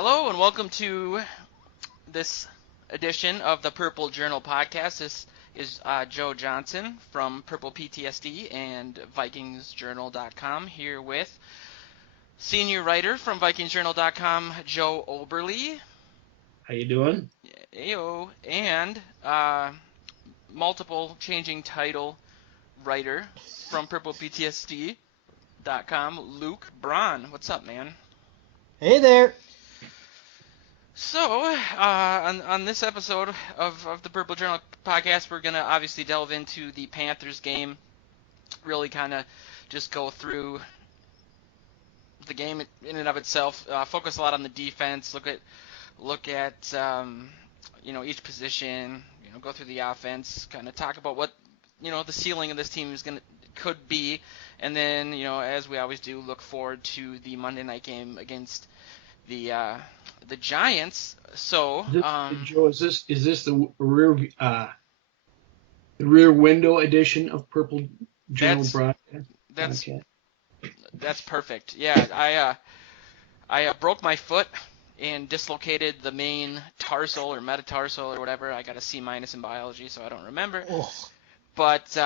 Hello and welcome to this edition of the Purple Journal podcast. This is Joe Johnson from Purple PTSD and VikingsJournal.com here with senior writer from VikingsJournal.com, Joe Oberle. How you doing? Ayo. And multiple changing title writer from Purple PTSD.com, Luke Braun. What's up, man? Hey there. So, on this episode of the Purple Journal podcast, we're going to obviously delve into the Panthers game, really kind of just go through the game in and of itself, focus a lot on the defense, look at each position, go through the offense, kind of talk about what, the ceiling of this team could be, and then, as we always do, look forward to the Monday night game against the Giants. So, Joe, is this the rear window edition of Purple Journal broadcast? That's perfect. Yeah, I broke my foot and dislocated the main tarsal or metatarsal or whatever. I got a C- in biology, so I don't remember. Oh. But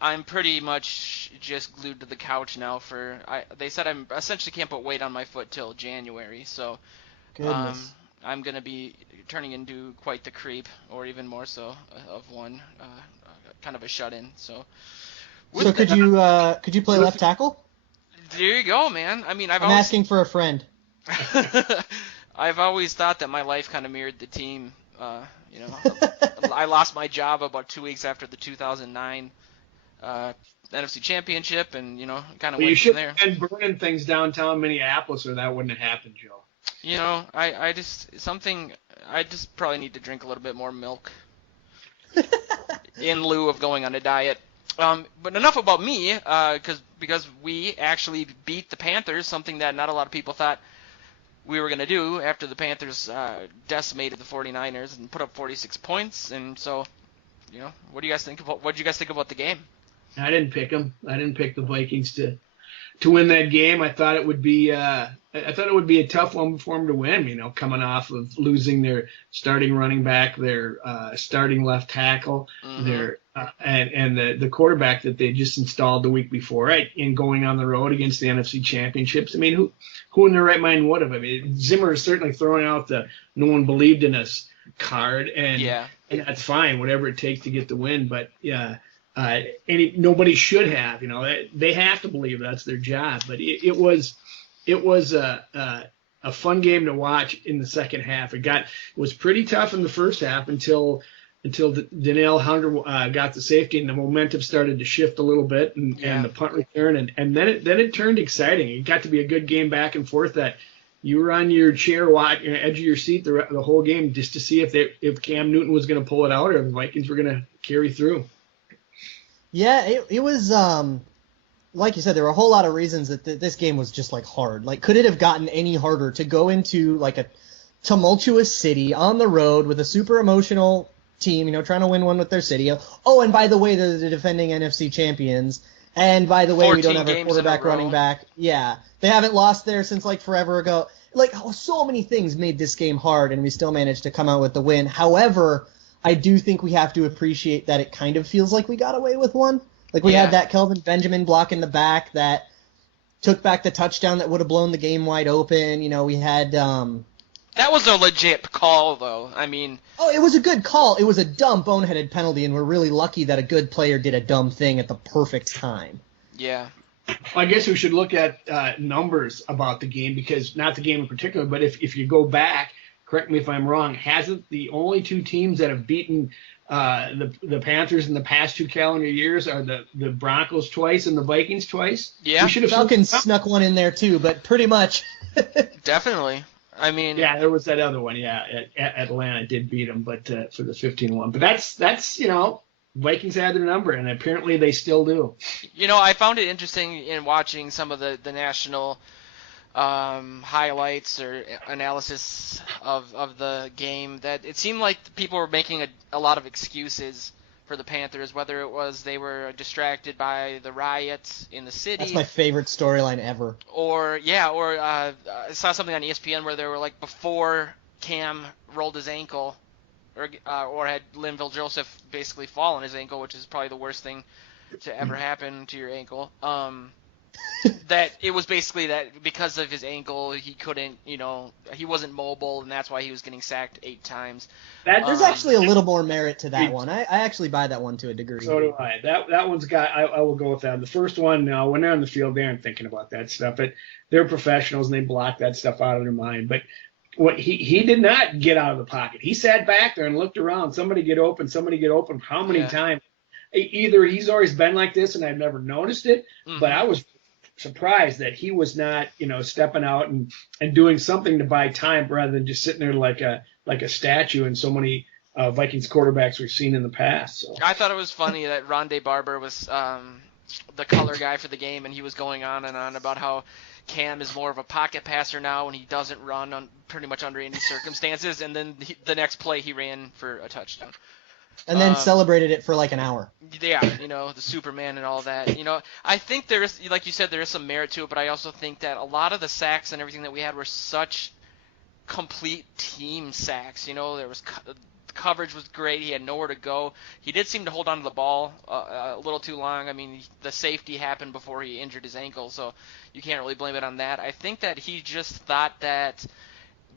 I'm pretty much just glued to the couch now they said I essentially can't put weight on my foot till January, so I'm going to be turning into quite the creep, or even more so of one, kind of a shut-in. So could you play left tackle? There you go, man. I mean, I'm asking for a friend. I've always thought that my life kind of mirrored the team. I lost my job about 2 weeks after the 2009 NFC Championship, and kind of went from there. You should have been burning things downtown Minneapolis, or that wouldn't have happened, Joe. I just probably need to drink a little bit more milk in lieu of going on a diet. But enough about me, because we actually beat the Panthers, something that not a lot of people thought we were going to do after the Panthers decimated the 49ers and put up 46 points. And so, what do you guys think about the game? I didn't pick them. I didn't pick the Vikings to win that game. I thought it would be a tough one for them to win. Coming off of losing their starting running back, their starting left tackle, their and the quarterback that they just installed the week before, right? And going on the road against the NFC Championships. I mean, who in their right mind would have? I mean, Zimmer is certainly throwing out the "no one believed in us" card, and that's fine, whatever it takes to get the win. But nobody should have. They have to believe that's their job. But it was a fun game to watch in the second half. It was pretty tough in the first half until Danielle Hunter got the safety and the momentum started to shift a little bit and the punt return and then it turned exciting. It got to be a good game back and forth that you were on your chair, edge of your seat the whole game just to see if Cam Newton was going to pull it out or if the Vikings were going to carry through. Yeah, it was like you said, there were a whole lot of reasons that this game was just hard. Could it have gotten any harder to go into a tumultuous city on the road with a super emotional team, trying to win one with their city? Oh, and by the way, they're the defending NFC champions. And by the way, we don't have a quarterback running back. Yeah, they haven't lost there since forever ago. So many things made this game hard, and we still managed to come out with the win. However, I do think we have to appreciate that it kind of feels like we got away with one. We had that Kelvin Benjamin block in the back that took back the touchdown that would have blown the game wide open. We had that was a legit call, though. I mean, it was a good call. It was a dumb, boneheaded penalty, and we're really lucky that a good player did a dumb thing at the perfect time. Yeah. I guess we should look at numbers about the game, because not the game in particular, but if you go back, correct me if I'm wrong, hasn't the only two teams that have beaten the Panthers in the past 2 calendar years are the Broncos twice and the Vikings twice? Yeah. Falcons snuck one in there too, but pretty much. Definitely. I mean, there was that other one. Yeah, Atlanta did beat them, but for the 15-1. But that's Vikings had their number, and apparently they still do. I found it interesting in watching some of the national highlights or analysis of the game that it seemed like people were making a lot of excuses for the Panthers, whether it was they were distracted by the riots in the city. That's my favorite storyline ever. Or I saw something on ESPN where they were like, before Cam rolled his ankle, or had Linville Joseph basically fall on his ankle, which is probably the worst thing to ever happen to your ankle. That it was basically that because of his ankle, he couldn't, he wasn't mobile, and that's why he was getting sacked 8 times. There's actually a little more merit to that one. I actually buy that one to a degree. So do I. That one's got. I will go with that. The first one, when they're on the field, they aren't thinking about that stuff. But they're professionals and they block that stuff out of their mind. But what he did not get out of the pocket. He sat back there and looked around. Somebody get open. How many times? Either he's always been like this and I've never noticed it, but I was surprised that he was not, stepping out and doing something to buy time rather than just sitting there like a statue in so many Vikings quarterbacks we've seen in the past. So. I thought it was funny that Rondé Barber was the color guy for the game, and he was going on and on about how Cam is more of a pocket passer now and he doesn't run on pretty much under any circumstances, and then the next play he ran for a touchdown. And then celebrated it for like an hour. Yeah, the Superman and all that. I think there is, like you said, there is some merit to it, but I also think that a lot of the sacks and everything that we had were such complete team sacks. There was coverage was great. He had nowhere to go. He did seem to hold on to the ball a little too long. I mean, the safety happened before he injured his ankle, so you can't really blame it on that. I think that he just thought that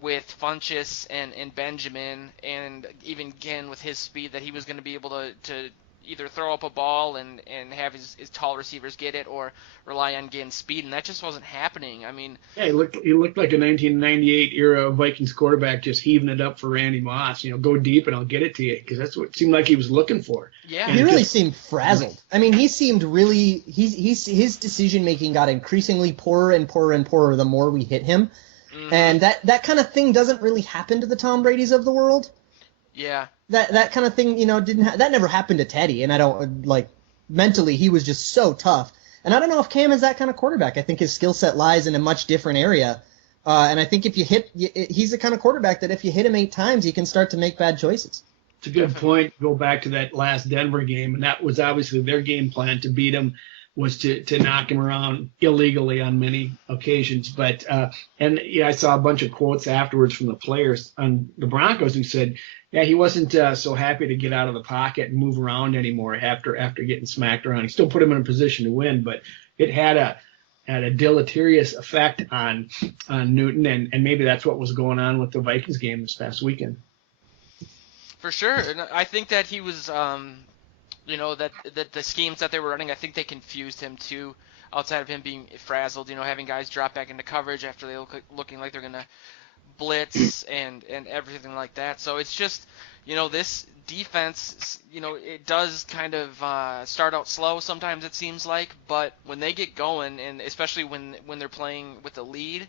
with Funchess and Benjamin, and even again with his speed, that he was going to be able to either throw up a ball and have his tall receivers get it, or rely on Ginn's speed, and that just wasn't happening. I mean, he looked like a 1998 era Vikings quarterback just heaving it up for Randy Moss. Go deep and I'll get it to you, because that's what it seemed like he was looking for. Yeah, he really seemed frazzled. I mean, he seemed really his decision making got increasingly poorer and poorer and poorer the more we hit him. And that kind of thing doesn't really happen to the Tom Bradys of the world. Yeah. That kind of thing, that never happened to Teddy, and I don't mentally he was just so tough. And I don't know if Cam is that kind of quarterback. I think his skill set lies in a much different area. And I think if you he's the kind of quarterback that if you hit him 8 times, he can start to make bad choices. It's a good point. Go back to that last Denver game, and that was obviously their game plan to beat him, was to knock him around illegally on many occasions. But I saw a bunch of quotes afterwards from the players on the Broncos who said, he wasn't so happy to get out of the pocket and move around anymore after getting smacked around. He still put him in a position to win, but it had a deleterious effect on Newton, and maybe that's what was going on with the Vikings game this past weekend. For sure. And I think that he was that the schemes that they were running, I think they confused him too, outside of him being frazzled, having guys drop back into coverage after they looking like they're going to blitz and everything like that. So it's just, this defense, it does kind of start out slow sometimes, it seems like, but when they get going, and especially when they're playing with a lead,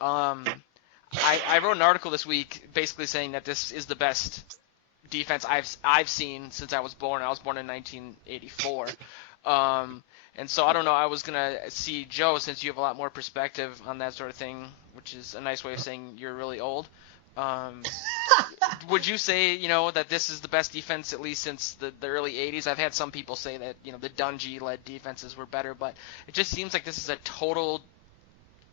I wrote an article this week basically saying that this is the best defense I've seen since I was born. I was born in 1984. And so I don't know, I was going to see Joe, since you have a lot more perspective on that sort of thing, which is a nice way of saying you're really old. Would you say, that this is the best defense at least since the early 80s? I've had some people say that, the Dungy-led defenses were better, but it just seems like this is a total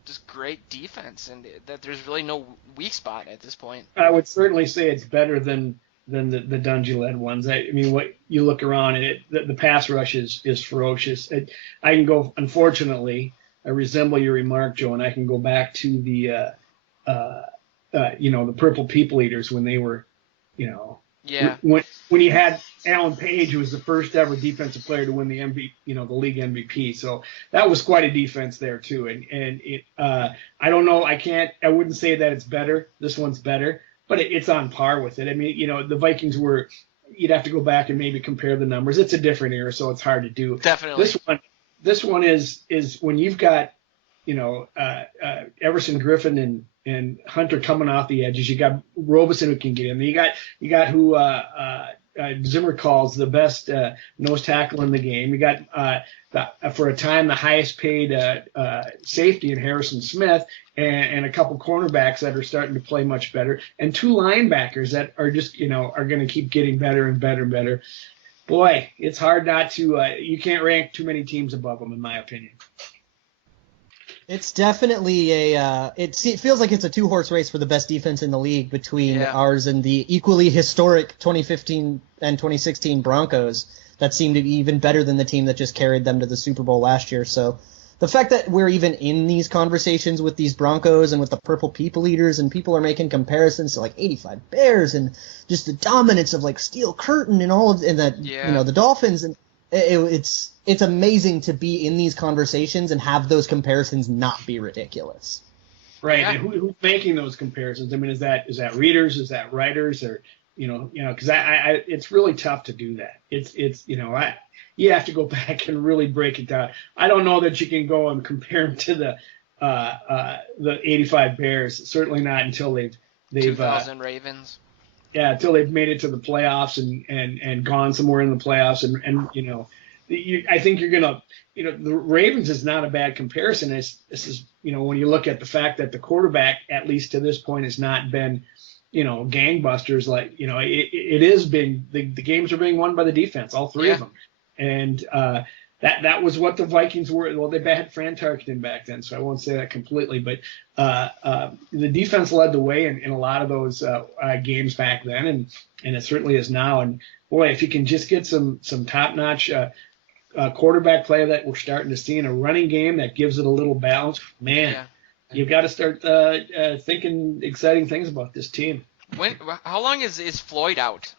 just great defense, and that there's really no weak spot at this point. I would certainly say it's better than the Dungy-led ones. I mean, what you look around and the pass rush is ferocious. I can go, unfortunately, I resemble your remark, Joe, and I can go back to the Purple People Eaters when they were, when you had Alan Page, who was the first ever defensive player to win the the league MVP. So that was quite a defense there too. And it, I don't know, I wouldn't say that it's better. This one's better, but it's on par with it. I mean, the Vikings you'd have to go back and maybe compare the numbers. It's a different era, so it's hard to do. Definitely. This one is when you've got, Everson Griffin and Hunter coming off the edges. You got Robeson who can get in. You got who Zimmer calls the best nose tackle in the game. You got for a time the highest paid safety in Harrison Smith, and a couple cornerbacks that are starting to play much better, and 2 linebackers that are just are going to keep getting better and better and better. boy, it's hard not to. You can't rank too many teams above them, in my opinion. It's definitely it feels like it's a two-horse race for the best defense in the league between ours and the equally historic 2015 and 2016 Broncos that seem to be even better than the team that just carried them to the Super Bowl last year. So the fact that we're even in these conversations with these Broncos and with the Purple People Eaters, and people are making comparisons to like 85 Bears and just the dominance of like Steel Curtain and all of, and that, the Dolphins, and it's amazing to be in these conversations and have those comparisons not be ridiculous. Right. Yeah. And who's making those comparisons? I mean, is that readers? Is that writers? Or, because I it's really tough to do that. You have to go back and really break it down. I don't know that you can go and compare them to the 85 Bears. Certainly not until they've 2000 Ravens. Yeah, until they've made it to the playoffs and gone somewhere in the playoffs and I think you're gonna the Ravens is not a bad comparison. This is when you look at the fact that the quarterback, at least to this point, has not been gangbusters. Like it has been the games are being won by the defense, all three of them. And that was what the Vikings were. Well, they had Fran Tarkenton back then, so I won't say that completely. But the defense led the way in a lot of those games back then, and it certainly is now. And boy, if you can just get some top-notch quarterback play that we're starting to see in a running game that gives it a little balance, man, you've got to start thinking exciting things about this team. How long is Floyd out?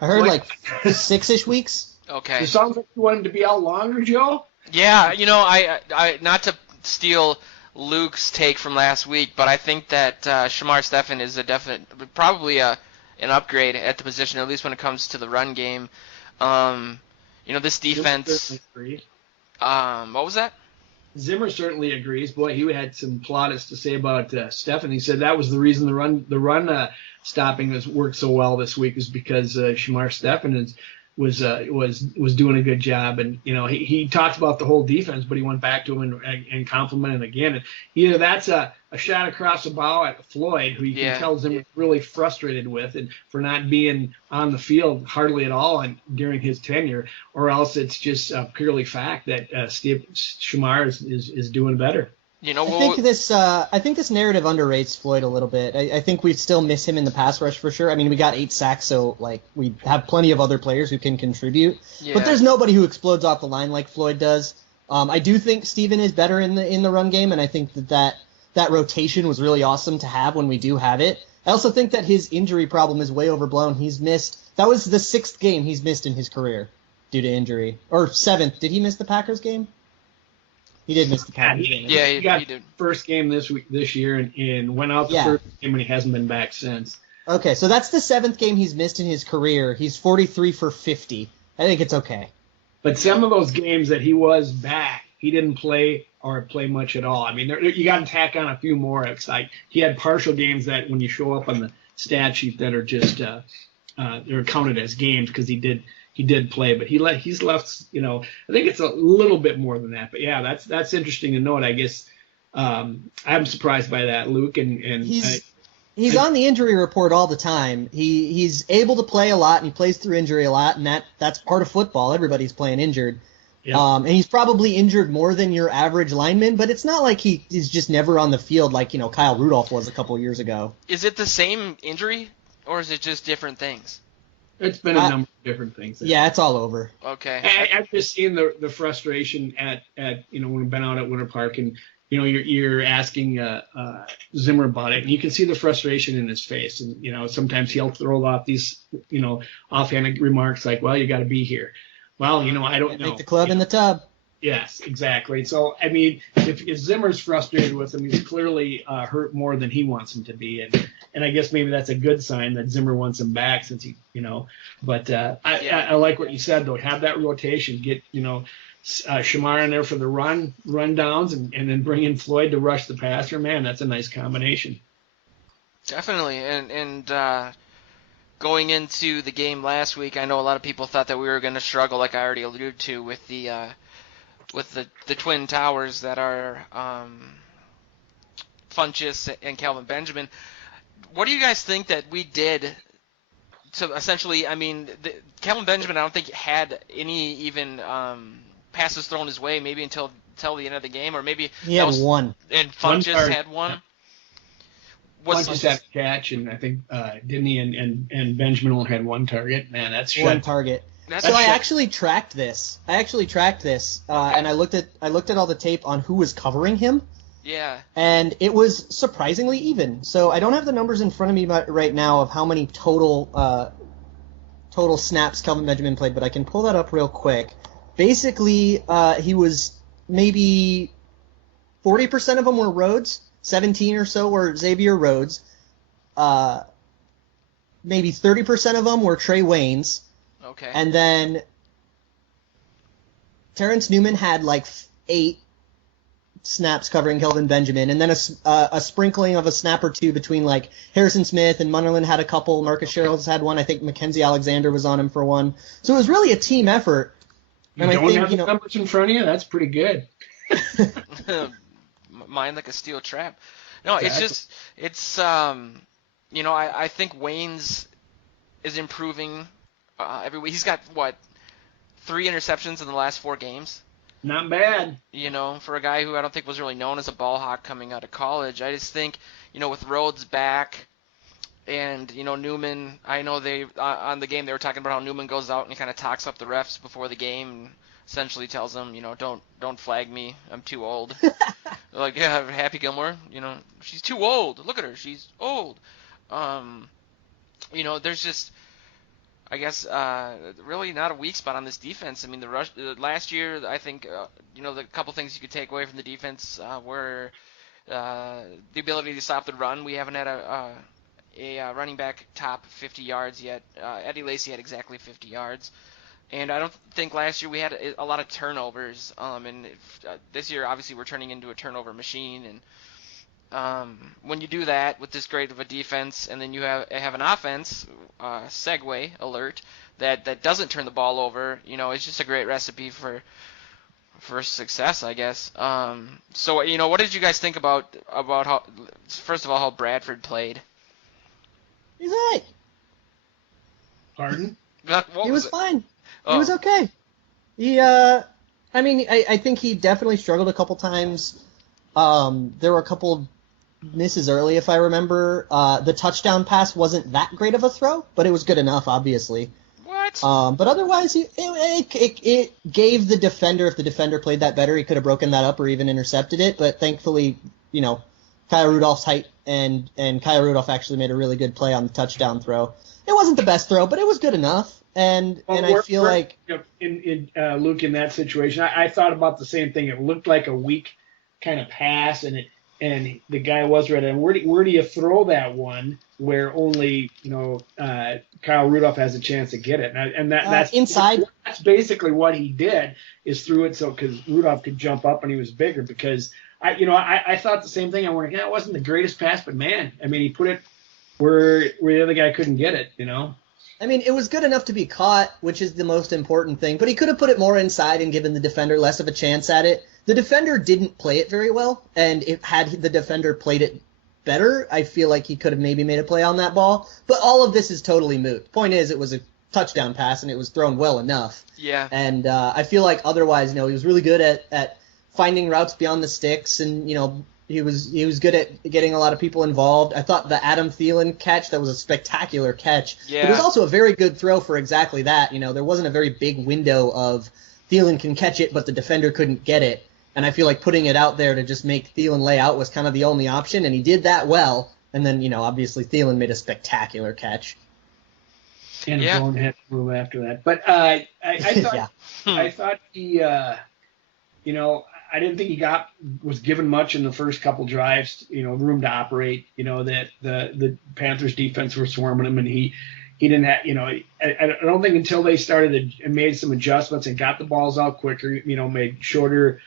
I heard like 6-ish weeks. Okay. It sounds like you want him to be out longer, Joe. Yeah, I not to steal Luke's take from last week, but I think that Shamar Stephen is probably an upgrade at the position, at least when it comes to the run game. This defense. What was that? Zimmer certainly agrees. Boy, he had some plaudits to say about Stephen. He said that was the reason the run stopping has worked so well this week, is because Shamar Stephen was doing a good job. And he talked about the whole defense, but he went back to him and complimented again. And that's a shot across the bow at Floyd, who you can tell Zimmer really frustrated with, and for not being on the field hardly at all during his tenure, or else it's just purely fact that Shamar is doing better. I think this narrative underrates Floyd a little bit. I think we still miss him in the pass rush for sure. I mean, we got 8 sacks, so like we have plenty of other players who can contribute. Yeah. But there's nobody who explodes off the line like Floyd does. I do think Steven is better in the run game, and I think that rotation was really awesome to have when we do have it. I also think that his injury problem is way overblown. That was the 6th game he's missed in his career due to injury, or 7th. Did he miss the Packers game? He did miss the Packers game. Yeah, he did. First game this year, and went out the first game, and he hasn't been back since. Okay, so that's the 7th game he's missed in his career. He's 43 for 50. I think it's okay. But some of those games that he was back, he didn't play much at all. I mean, you got to tack on a few more. It's like he had partial games that when you show up on the stat sheet that are just they're counted as games because he did play, but he's left. I think it's a little bit more than that. But yeah, that's interesting to note. I guess I'm surprised by that, Luke. And he's on the injury report all the time. He's able to play a lot, and he plays through injury a lot, and that's part of football. Everybody's playing injured. Yep. And he's probably injured more than your average lineman, but it's not like he is just never on the field like Kyle Rudolph was a couple of years ago. Is it the same injury, or is it just different things? It's been a number of different things. Yeah, it's all over. Okay. I've just seen the frustration at when we've been out at Winter Park, and you're asking Zimmer about it, and you can see the frustration in his face. And sometimes he'll throw off these offhand remarks like, "Well, you got to be here." Well, I don't know. Make the club in the tub. Yes, exactly. So, I mean, if Zimmer's frustrated with him, he's clearly hurt more than he wants him to be. And I guess maybe that's a good sign that Zimmer wants him back since But I like what you said, though. Have that rotation. Get, Shamar in there for the run downs and then bring in Floyd to rush the passer. Man, that's a nice combination. Definitely. And going into the game last week, I know a lot of people thought that we were going to struggle, like I already alluded to, with the Twin Towers that are Funchess and Calvin Benjamin. What do you guys think that we did So essentially, I mean, Kelvin Benjamin, I don't think had any even passes thrown his way, maybe until the end of the game, or maybe he had one. And Funk just had one. Funk just had a catch, and I think didn't he? And Benjamin only had one target. Man, that's one target. So I actually tracked this. And I looked at all the tape on who was covering him. Yeah. And it was surprisingly even. So I don't have the numbers in front of me right now of how many total snaps Kelvin Benjamin played, but I can pull that up real quick. Basically, he was maybe 40% of them were Rhodes, 17 or so were Xavier Rhodes. Maybe 30% of them were Trey Waynes. Okay. And then Terrence Newman had like 8 snaps covering Kelvin Benjamin, and then a sprinkling of a snap or two between like Harrison Smith and Munnerlyn had a couple. Marcus Sherrills had one. I think Mackenzie Alexander was on him for one. So it was really a team effort. And you don't have the numbers in front of you? That's pretty good. Mine like a steel trap. No, exactly. It's I think Waynes is improving every week. He's got 3 interceptions in the last 4 games. Not bad. For a guy who I don't think was really known as a ball hawk coming out of college. I just think, with Rhodes back and, Newman, I know they on the game they were talking about how Newman goes out and he kind of talks up the refs before the game and essentially tells them, don't flag me. I'm too old. They're like, yeah, Happy Gilmore, she's too old. Look at her. She's old. There's just, I guess, really not a weak spot on this defense. I mean, the rush last year, I think, the couple things you could take away from the defense were the ability to stop the run. We haven't had a running back top 50 yards yet. Eddie Lacy had exactly 50 yards. And I don't think last year we had a lot of turnovers. This year, obviously, we're turning into a turnover machine. And when you do that with this great of a defense, and then you have an offense, segue alert, that doesn't turn the ball over, it's just a great recipe for success, I guess. So what did you guys think about how, first of all, how Bradford played? He's all right. Pardon? He was fine. Oh. He was okay. I think he definitely struggled a couple times. There were a couple of misses early, if I remember. The touchdown pass wasn't that great of a throw, but it was good enough, obviously. What? But otherwise, it gave the defender, if the defender played that better, he could have broken that up or even intercepted it. But thankfully, Kyle Rudolph's height and Kyle Rudolph actually made a really good play on the touchdown throw. It wasn't the best throw, but it was good enough. And I feel like in Luke, in that situation, I thought about the same thing. It looked like a weak kind of pass, and the guy was ready. And where do you throw that one where only Kyle Rudolph has a chance to get it? And that's inside. That's basically what he did, is threw it so because Rudolph could jump up and he was bigger. Because I thought the same thing. I went, it wasn't the greatest pass, but man, I mean, he put it where the other guy couldn't get it. I mean, it was good enough to be caught, which is the most important thing, but he could have put it more inside and given the defender less of a chance at it. The defender didn't play it very well, and had the defender played it better, I feel like he could have maybe made a play on that ball. But all of this is totally moot. Point is, it was a touchdown pass, and it was thrown well enough. Yeah. And I feel like otherwise, he was really good at finding routes beyond the sticks, and, he was good at getting a lot of people involved. I thought the Adam Thielen catch, that was a spectacular catch. Yeah. It was also a very good throw for exactly that. There wasn't a very big window of Thielen can catch it, but the defender couldn't get it. And I feel like putting it out there to just make Thielen lay out was kind of the only option, and he did that well. And then, obviously Thielen made a spectacular catch. And Bourne had to move after that. But I thought Yeah. I thought he I didn't think he was given much in the first couple drives, room to operate, that the Panthers defense were swarming him, and he didn't have, I don't think until they started and made some adjustments and got the balls out quicker, made shorter,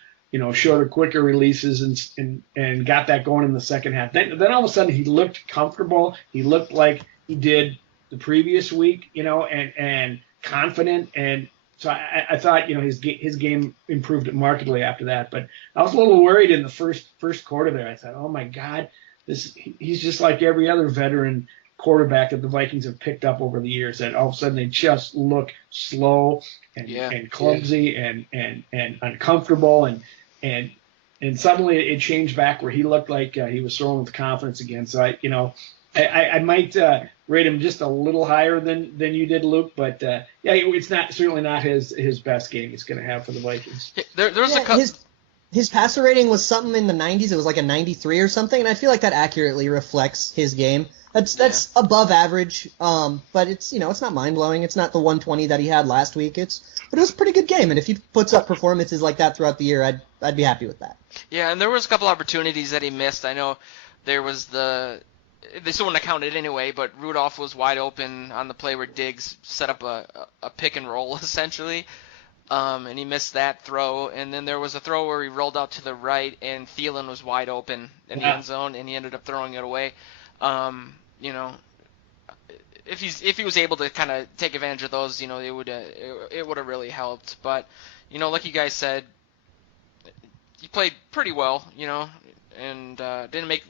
quicker releases and got that going in the second half. Then all of a sudden he looked comfortable. He looked like he did the previous week, and confident. And so I thought, his game improved markedly after that. But I was a little worried in the first quarter there. I thought, oh my God, he's just like every other veteran quarterback that the Vikings have picked up over the years. That all of a sudden they just look slow and clumsy and uncomfortable and suddenly it changed back where he looked like he was throwing with confidence again. So I might rate him just a little higher than you did, Luke. But it's certainly not his best game he's going to have for the Vikings. There's a couple. His passer rating was something in the 90s. It was like a 93 or something, and I feel like that accurately reflects his game. That's above average, but it's not mind blowing. It's not the 120 that he had last week. But it was a pretty good game, and if he puts up performances like that throughout the year, I'd be happy with that. Yeah, and there was a couple opportunities that he missed. I know there was they still wouldn't have counted anyway, but Rudolph was wide open on the play where Diggs set up a pick and roll essentially. And he missed that throw. And then there was a throw where he rolled out to the right, and Thielen was wide open in the end zone, and he ended up throwing it away. If he was able to kind of take advantage of those, it would have really helped. But like you guys said, he played pretty well, and didn't make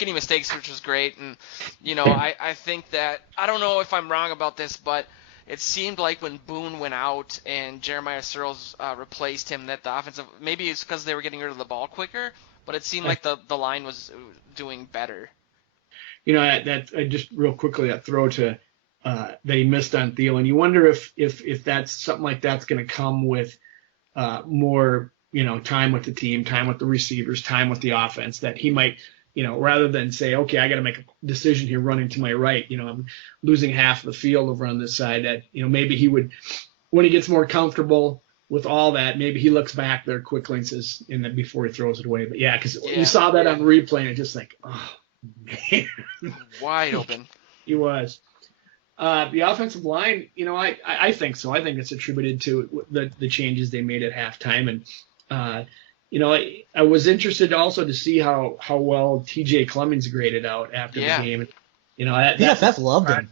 any mistakes, which was great. And I think that I don't know if I'm wrong about this, but it seemed like when Boone went out and Jeremiah Searles replaced him, that the offensive, maybe it's because they were getting rid of the ball quicker, but it seemed like the line was doing better. That just real quickly, that throw to that he missed on Thielen. You wonder if that's something like that's going to come with more time with the team, time with the receivers, time with the offense, that he might, rather than say, okay, I got to make a decision here running to my right, I'm losing half the field over on this side, that, maybe he would, when he gets more comfortable with all that, maybe he looks back there quickly and says, before he throws it away. But because you saw that on replay and it's just like, oh, man. Wide open. He was. The offensive line, I think so. I think it's attributed to the changes they made at halftime. And, I was interested also to see how well TJ Clemmings graded out after the game. PFF loved him.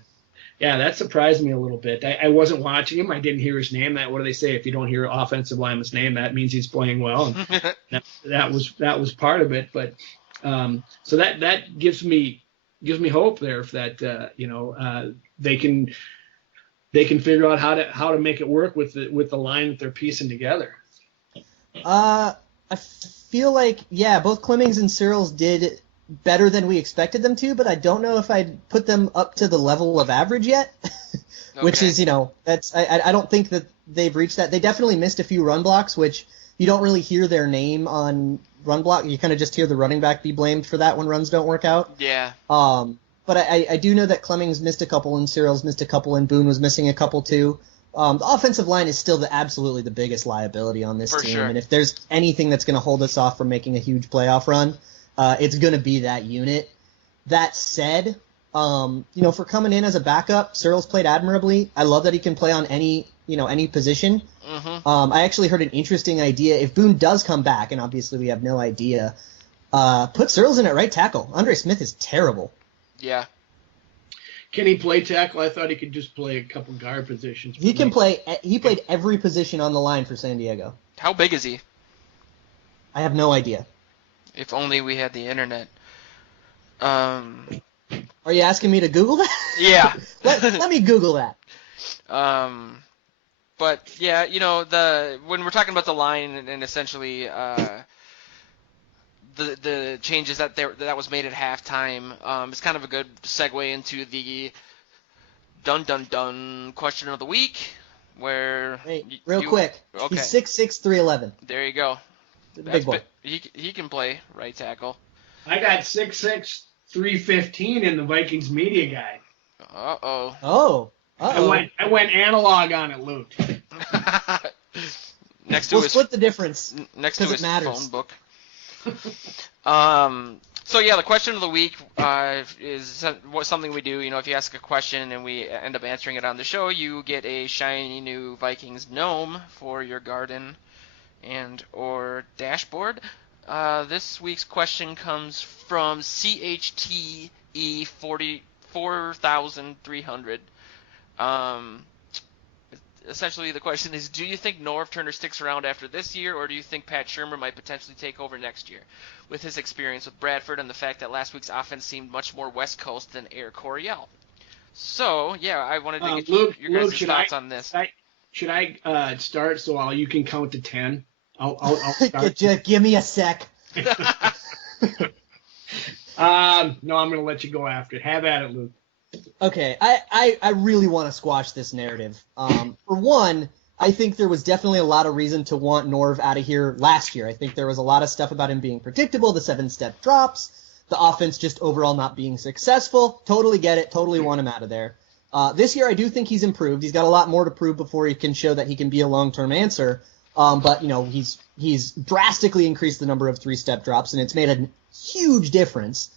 Yeah, that surprised me a little bit. I wasn't watching him. I didn't hear his name. What do they say? If you don't hear offensive lineman's name, that means he's playing well. And that was part of it. But so that gives me hope there that they can figure out how to make it work with the line that they're piecing together. I feel like both Clemmings and Searles did better than we expected them to, but I don't know if I'd put them up to the level of average yet. Which is that's I don't think that they've reached that. They definitely missed a few run blocks, which you don't really hear their name on run block. You kind of just hear the running back be blamed for that when runs don't work out. Yeah. But I do know that Clemmings missed a couple and Searles missed a couple and Boone was missing a couple too. The offensive line is still absolutely the biggest liability on this team. Sure. And if there's anything that's going to hold us off from making a huge playoff run, it's going to be that unit. That said, for coming in as a backup, Searles played admirably. I love that he can play on any position. Mm-hmm. I actually heard an interesting idea. If Boone does come back, and obviously we have no idea, put Searles in at right tackle. Andre Smith is terrible. Yeah. Can he play tackle? I thought he could just play a couple guard positions. He can play. He played every position on the line for San Diego. How big is he? I have no idea. If only we had the internet. Are you asking me to Google that? Yeah. let me Google that. But yeah, when we're talking about the line and essentially the changes that was made at halftime, it's kind of a good segue into the dun question of the week, where real quick, okay. He's 6'6", 311. There you go. Big boy. He can play right tackle. I got 6'6", 315 in the Vikings media guide. Uh-oh. Oh. Uh-oh. I went analog on it, Luke. We'll split the difference. Next to his matters. phone book. So yeah, the question of the week is something we do. If you ask a question and we end up answering it on the show, you get a shiny new Vikings gnome for your garden and or dashboard. This week's question comes from CHTE 4300. Essentially, the question is, do you think Norv Turner sticks around after this year, or do you think Pat Shurmur might potentially take over next year? With his experience with Bradford and the fact that last week's offense seemed much more West Coast than Air Coryell. So, yeah, I wanted to get Luke, your guys' should thoughts on this. should I start so you can count to 10? I'll start. Give me a sec. No, I'm going to let you go after it. Have at it, Luke. Okay, I really want to squash this narrative. For one, I think there was definitely a lot of reason to want Norv out of here last year. I think there was a lot of stuff about him being predictable, the 7-step drops, the offense just overall not being successful. Totally get it. Totally want him out of there. This year, I do think he's improved. He's got a lot more to prove before he can show that he can be a long-term answer. But he's drastically increased the number of 3-step drops, and it's made a huge difference.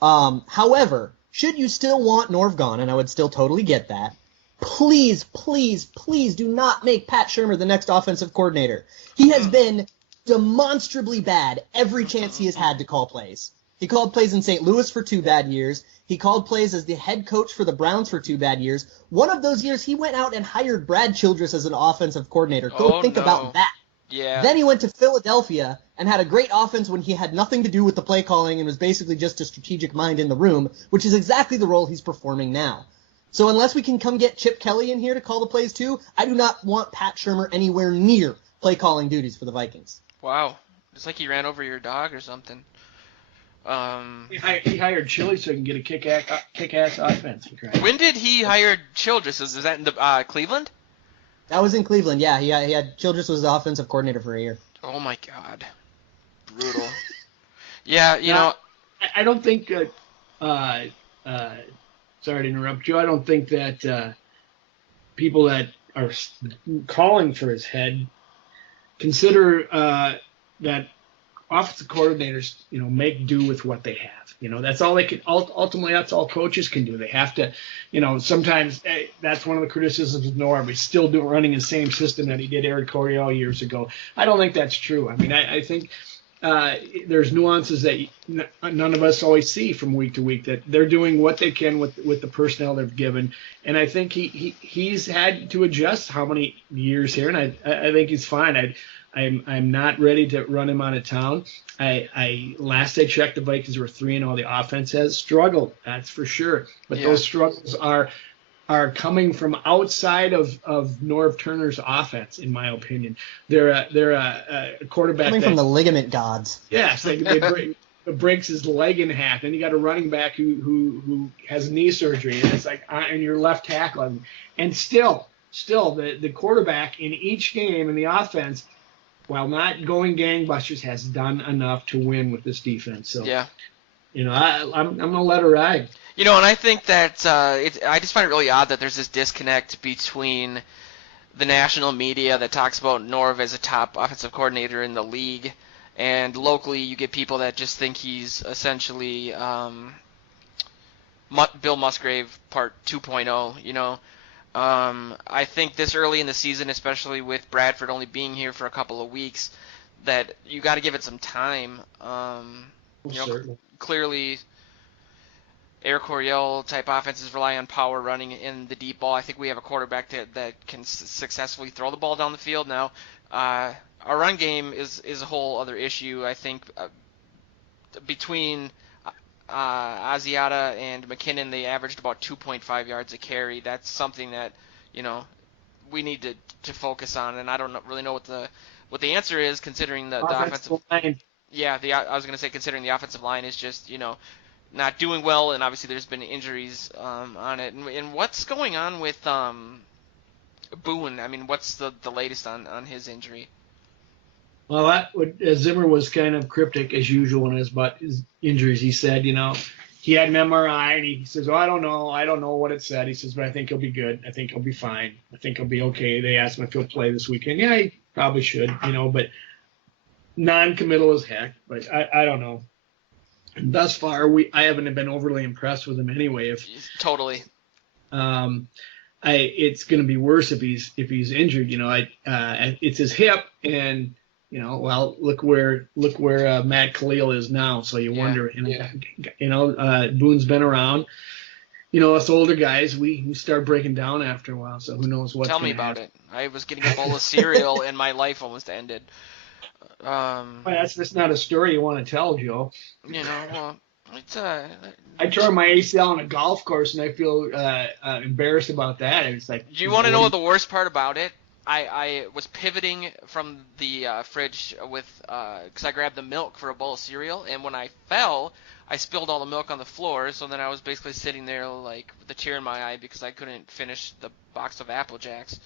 However, should you still want Norv gone, and I would still totally get that, please, please, please do not make Pat Shurmur the next offensive coordinator. He has been demonstrably bad every chance he has had to call plays. He called plays in St. Louis for 2 bad years. He called plays as the head coach for the Browns for 2 bad years. One of those years, he went out and hired Brad Childress as an offensive coordinator. Go think about that. Yeah. Then he went to Philadelphia and had a great offense when he had nothing to do with the play calling and was basically just a strategic mind in the room, which is exactly the role he's performing now. So unless we can come get Chip Kelly in here to call the plays too, I do not want Pat Shurmur anywhere near play calling duties for the Vikings. Wow. It's like he ran over your dog or something. He hired Chili so he can get a kick-ass offense. When did he hire Childress? Was that in the Cleveland? That was in Cleveland, yeah. He had Childress was the offensive coordinator for a year. Oh my God, brutal. Yeah, you know. I don't think. Sorry to interrupt you. I don't think that people that are calling for his head consider that offensive coordinators, make do with what they have. That's all they can. Ultimately, that's all coaches can do. They have to, sometimes that's one of the criticisms of Norv. He's still running the same system that he did Eric Coryell years ago. I don't think that's true. I mean, I think there's nuances that none of us always see from week to week, that they're doing what they can with the personnel they've given. And I think he's had to adjust how many years here, and I think he's fine. I'm not ready to run him out of town. Last I checked, the Vikings were 3-0. The offense has struggled, that's for sure. But those struggles are coming from outside of Norv Turner's offense, in my opinion. They're a quarterback coming from the ligament gods. Yes, they breaks his leg in half. Then you got a running back who has knee surgery, and it's like, and your left tackle, and still the quarterback in each game in the offense, while not going gangbusters, has done enough to win with this defense. So, yeah, I'm gonna let her ride. And I think that I just find it really odd that there's this disconnect between the national media that talks about Norv as a top offensive coordinator in the league, and locally you get people that just think he's essentially Bill Musgrave Part 2.0. I think this early in the season, especially with Bradford only being here for a couple of weeks, that you got to give it some time. Clearly, Eric Coryell type offenses rely on power running in the deep ball. I think we have a quarterback that can successfully throw the ball down the field now. Our run game is a whole other issue. I think between Asiata and McKinnon, they averaged about 2.5 yards a carry. That's something that we need to focus on, and I don't really know what the answer is, considering the offensive line. Yeah, I was going to say, considering the offensive line is just not doing well, and obviously there's been injuries on it. And what's going on with Boone? I mean, what's the latest on his injury? Well, Zimmer was kind of cryptic as usual in his injuries. He said, he had an MRI, and he says, I don't know what it said. He says, but I think he'll be good. I think he'll be fine. I think he'll be okay. They asked him if he'll play this weekend. Yeah, he probably should, but non-committal as heck. But I don't know. And thus far, I haven't been overly impressed with him anyway. Totally. It's going to be worse if he's injured. It's his hip, and well, look where Matt Khalil is now. So you wonder, Boone's been around. Us older guys, we start breaking down after a while. So who knows what? Tell me about it. I was getting a bowl of cereal, and my life almost ended. That's not a story you want to tell, Joe. Well, It's I tore my ACL on a golf course, and I feel embarrassed about that. It's like, Do you want to know what the worst part about it? I was pivoting from the fridge because I grabbed the milk for a bowl of cereal, and when I fell, I spilled all the milk on the floor. So then I was basically sitting there like with a tear in my eye because I couldn't finish the box of Apple Jacks.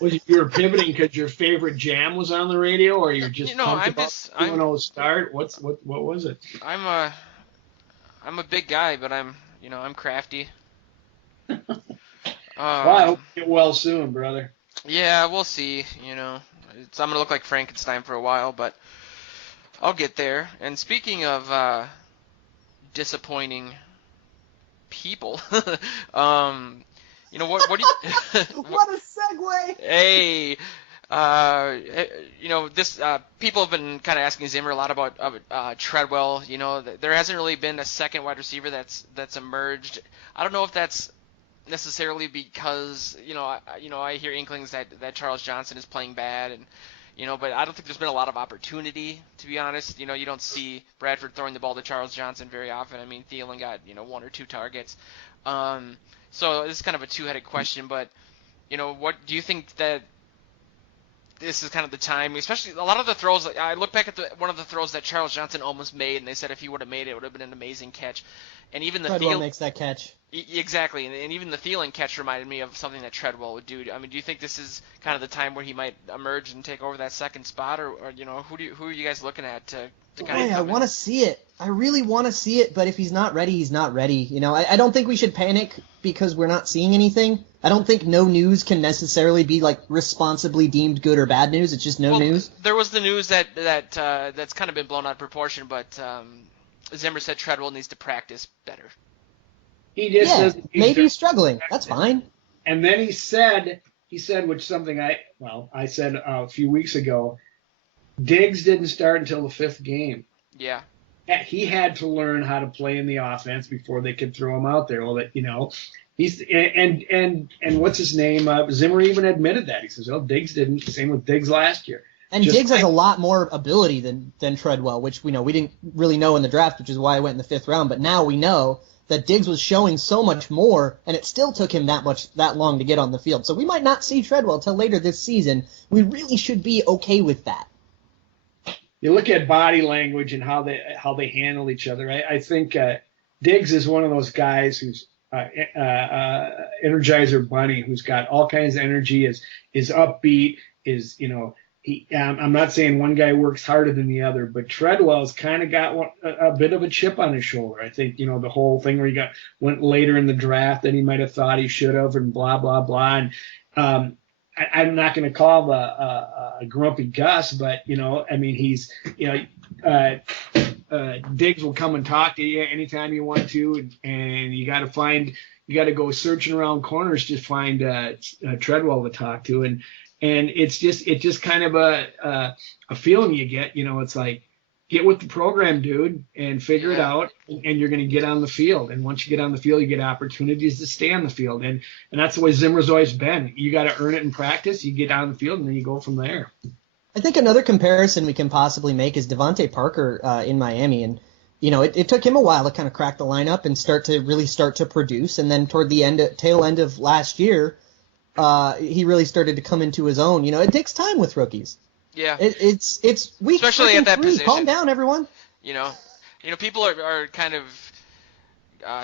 You were pivoting because your favorite jam was on the radio, or you're just pumped about 2-0 start? What was it? I'm a big guy, but I'm crafty. Well, I hope you get well soon, brother. Yeah, we'll see. I'm gonna look like Frankenstein for a while, but I'll get there. And speaking of disappointing people, what do you? What a segue! Hey, this people have been kind of asking Zimmer a lot about Treadwell. There hasn't really been a second wide receiver that's emerged. I don't know if that's necessarily because I hear inklings that Charles Johnson is playing bad, and but I don't think there's been a lot of opportunity, to be honest. You don't see Bradford throwing the ball to Charles Johnson very often. I mean, Thielen got 1 or 2 targets. So this is kind of a two-headed question, but what do you think that this is kind of the time, especially a lot of the throws. I look back at one of the throws that Charles Johnson almost made, and they said if he would have made it, it would have been an amazing catch. And even the Treadwell makes that catch. Exactly, and even the Thielen catch reminded me of something that Treadwell would do. I mean, do you think this is kind of the time where he might emerge and take over that second spot, or who are you guys looking at to kind of? I want to see it. I really want to see it, but if he's not ready, he's not ready. I don't think we should panic because we're not seeing anything. I don't think no news can necessarily be like responsibly deemed good or bad news. It's just news. There was the news that's kind of been blown out of proportion, but Zimmer said Treadwell needs to practice better. He just says maybe he's struggling. That's fine. And then he said, which something I said a few weeks ago, Diggs didn't start until the 5th game. Yeah. He had to learn how to play in the offense before they could throw him out there. Well, he's and what's his name? Zimmer even admitted that. He says, "Oh, Diggs didn't." Same with Diggs last year. And Diggs has a lot more ability than Treadwell, which we didn't really know in the draft, which is why I went in the 5th round. But now we know that Diggs was showing so much more, and it still took him that long to get on the field. So we might not see Treadwell till later this season. We really should be okay with that. You look at body language and how they handle each other. I think Diggs is one of those guys who's Energizer Bunny, who's got all kinds of energy, is upbeat, is I'm not saying one guy works harder than the other, but Treadwell's kind of got a bit of a chip on his shoulder. I think the whole thing where he went later in the draft than he might have thought he should have, and blah blah blah. And I'm not going to call him a grumpy Gus, but he's Diggs will come and talk to you anytime you want to, and you got to go searching around corners to find Treadwell to talk to, and it's just kind of a feeling you get. It's like, get with the program, dude, and figure it out, and you're going to get on the field. And once you get on the field, you get opportunities to stay on the field. And that's the way Zimmer's always been. You got to earn it in practice. You get on the field, and then you go from there. I think another comparison we can possibly make is Devontae Parker in Miami. And, it took him a while to kind of crack the lineup and start to produce. And then toward the tail end of last year, he really started to come into his own. It takes time with rookies. Yeah, it's week especially at that 3. position. Calm down, everyone. People are kind of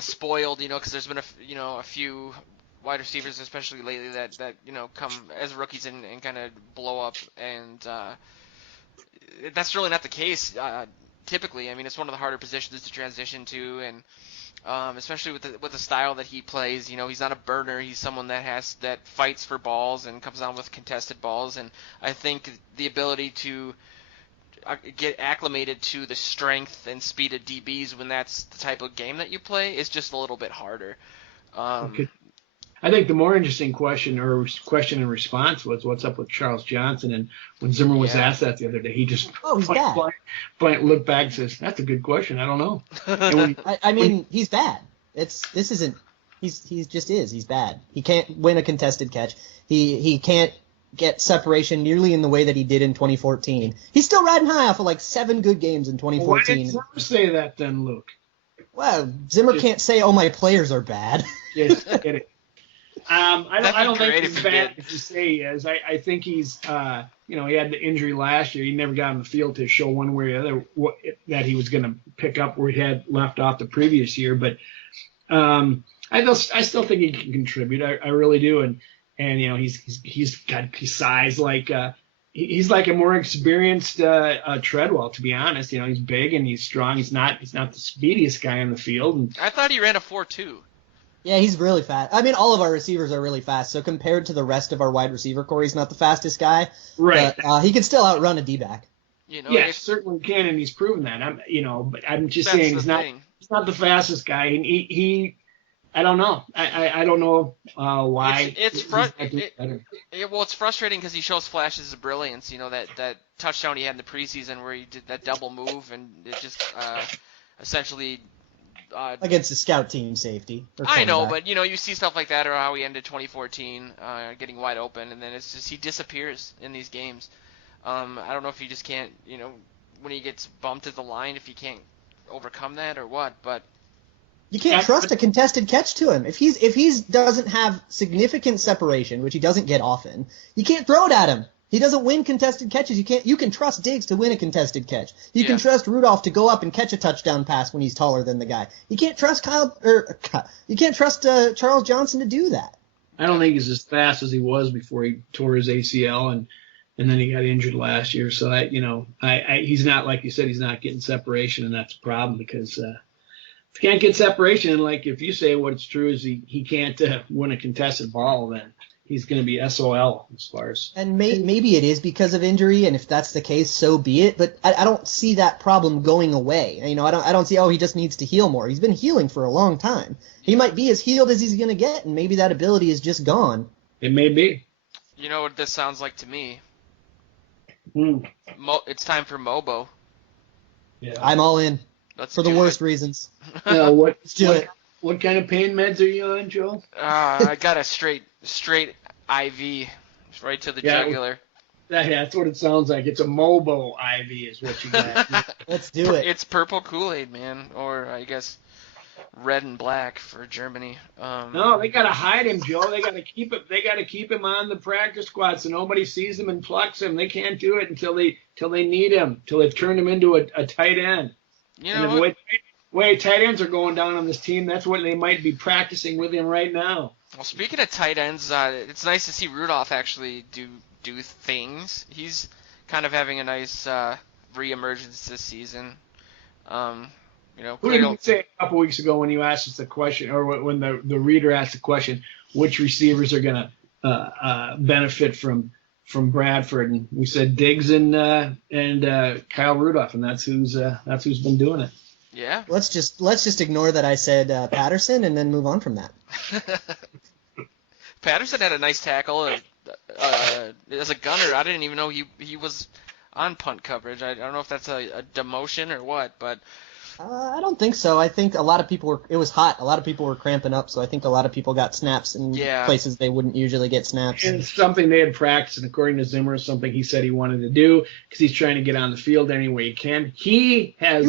spoiled, because there's been a few wide receivers, especially lately, that come as rookies and kind of blow up, and that's really not the case typically. I mean, it's one of the harder positions to transition to, and especially with the style that he plays. He's not a burner. He's someone that fights for balls and comes down with contested balls. And I think the ability to get acclimated to the strength and speed of DBs when that's the type of game that you play is just a little bit harder. Okay. I think the more interesting question and response was what's up with Charles Johnson. And when Zimmer was asked that the other day, he just looked back and says, "That's a good question. I don't know." He's bad. He just is. He's bad. He can't win a contested catch. He can't get separation nearly in the way that he did in 2014. He's still riding high off of like 7 good games in 2014. Why did Zimmer say that then, Luke? Well, Zimmer can't say, "Oh, my players are bad." Just get it. I don't think he's bad did. as you say he is. I think he's, he had the injury last year. He never got on the field to show one way or the other that he was going to pick up where he had left off the previous year. But I still think he can contribute. I really do. And he's got size like he's like a more experienced Treadwell, to be honest. He's big and he's strong. He's not the speediest guy on the field. And I thought he ran a 4.2. Yeah, he's really fast. I mean, all of our receivers are really fast. So compared to the rest of our wide receiver core, he's not the fastest guy. Right. But he can still outrun a D-back. Yes, certainly can, and he's proven that. But I'm just saying he's not the fastest guy. And he I don't know. I don't know why. It's frustrating because he shows flashes of brilliance. That touchdown he had in the preseason where he did that double move and it just essentially against the scout team safety. I know, but you see stuff like that, or how he ended 2014, getting wide open, and then it's just he disappears in these games. I don't know if he just can't, when he gets bumped at the line, if he can't overcome that or what, but. You can't trust a contested catch to him. If he doesn't have significant separation, which he doesn't get often, you can't throw it at him. He doesn't win contested catches. You can trust Diggs to win a contested catch. You can trust Rudolph to go up and catch a touchdown pass when he's taller than the guy. You can't trust Charles Johnson to do that. I don't think he's as fast as he was before he tore his ACL and then he got injured last year. So he's not, like you said, he's not getting separation, and that's a problem because if he can't get separation, and like if you say what's true is he can't win a contested ball, then he's going to be SOL as far as. And maybe it is because of injury, and if that's the case, so be it. But I don't see that problem going away. I don't see, he just needs to heal more. He's been healing for a long time. He might be as healed as he's going to get, and maybe that ability is just gone. It may be. You know what this sounds like to me? It's time for Mobo. Yeah. I'm all in. For the worst reasons. Let's do it. What kind of pain meds are you on, Joe? I got a straight IV, right to the jugular. That's what it sounds like. It's a Mobo IV is what you got. Let's do it. It's purple Kool-Aid, man, or I guess red and black for Germany. No, they gotta hide him, Joe. They gotta keep it. They gotta keep him on the practice squad so nobody sees him and plucks him. They can't do it until they need him, till they've turned him into a tight end. The way tight ends are going down on this team, that's what they might be practicing with him right now. Well, speaking of tight ends, it's nice to see Rudolph actually do things. He's kind of having a nice re-emergence this season. Who did you say a couple weeks ago when you asked us the question, or when the reader asked the question, which receivers are going to benefit from Bradford? And we said Diggs and Kyle Rudolph, and that's who's been doing it. Yeah. Let's just ignore that I said Patterson and then move on from that. Patterson had a nice tackle as a gunner. I didn't even know he was on punt coverage. I don't know if that's a demotion or what, but. I don't think so. I think a lot of people it was hot. A lot of people were cramping up, so I think a lot of people got snaps in places they wouldn't usually get snaps. And it's something they had practiced, and according to Zimmer, it's something he said he wanted to do because he's trying to get on the field any way he can. He has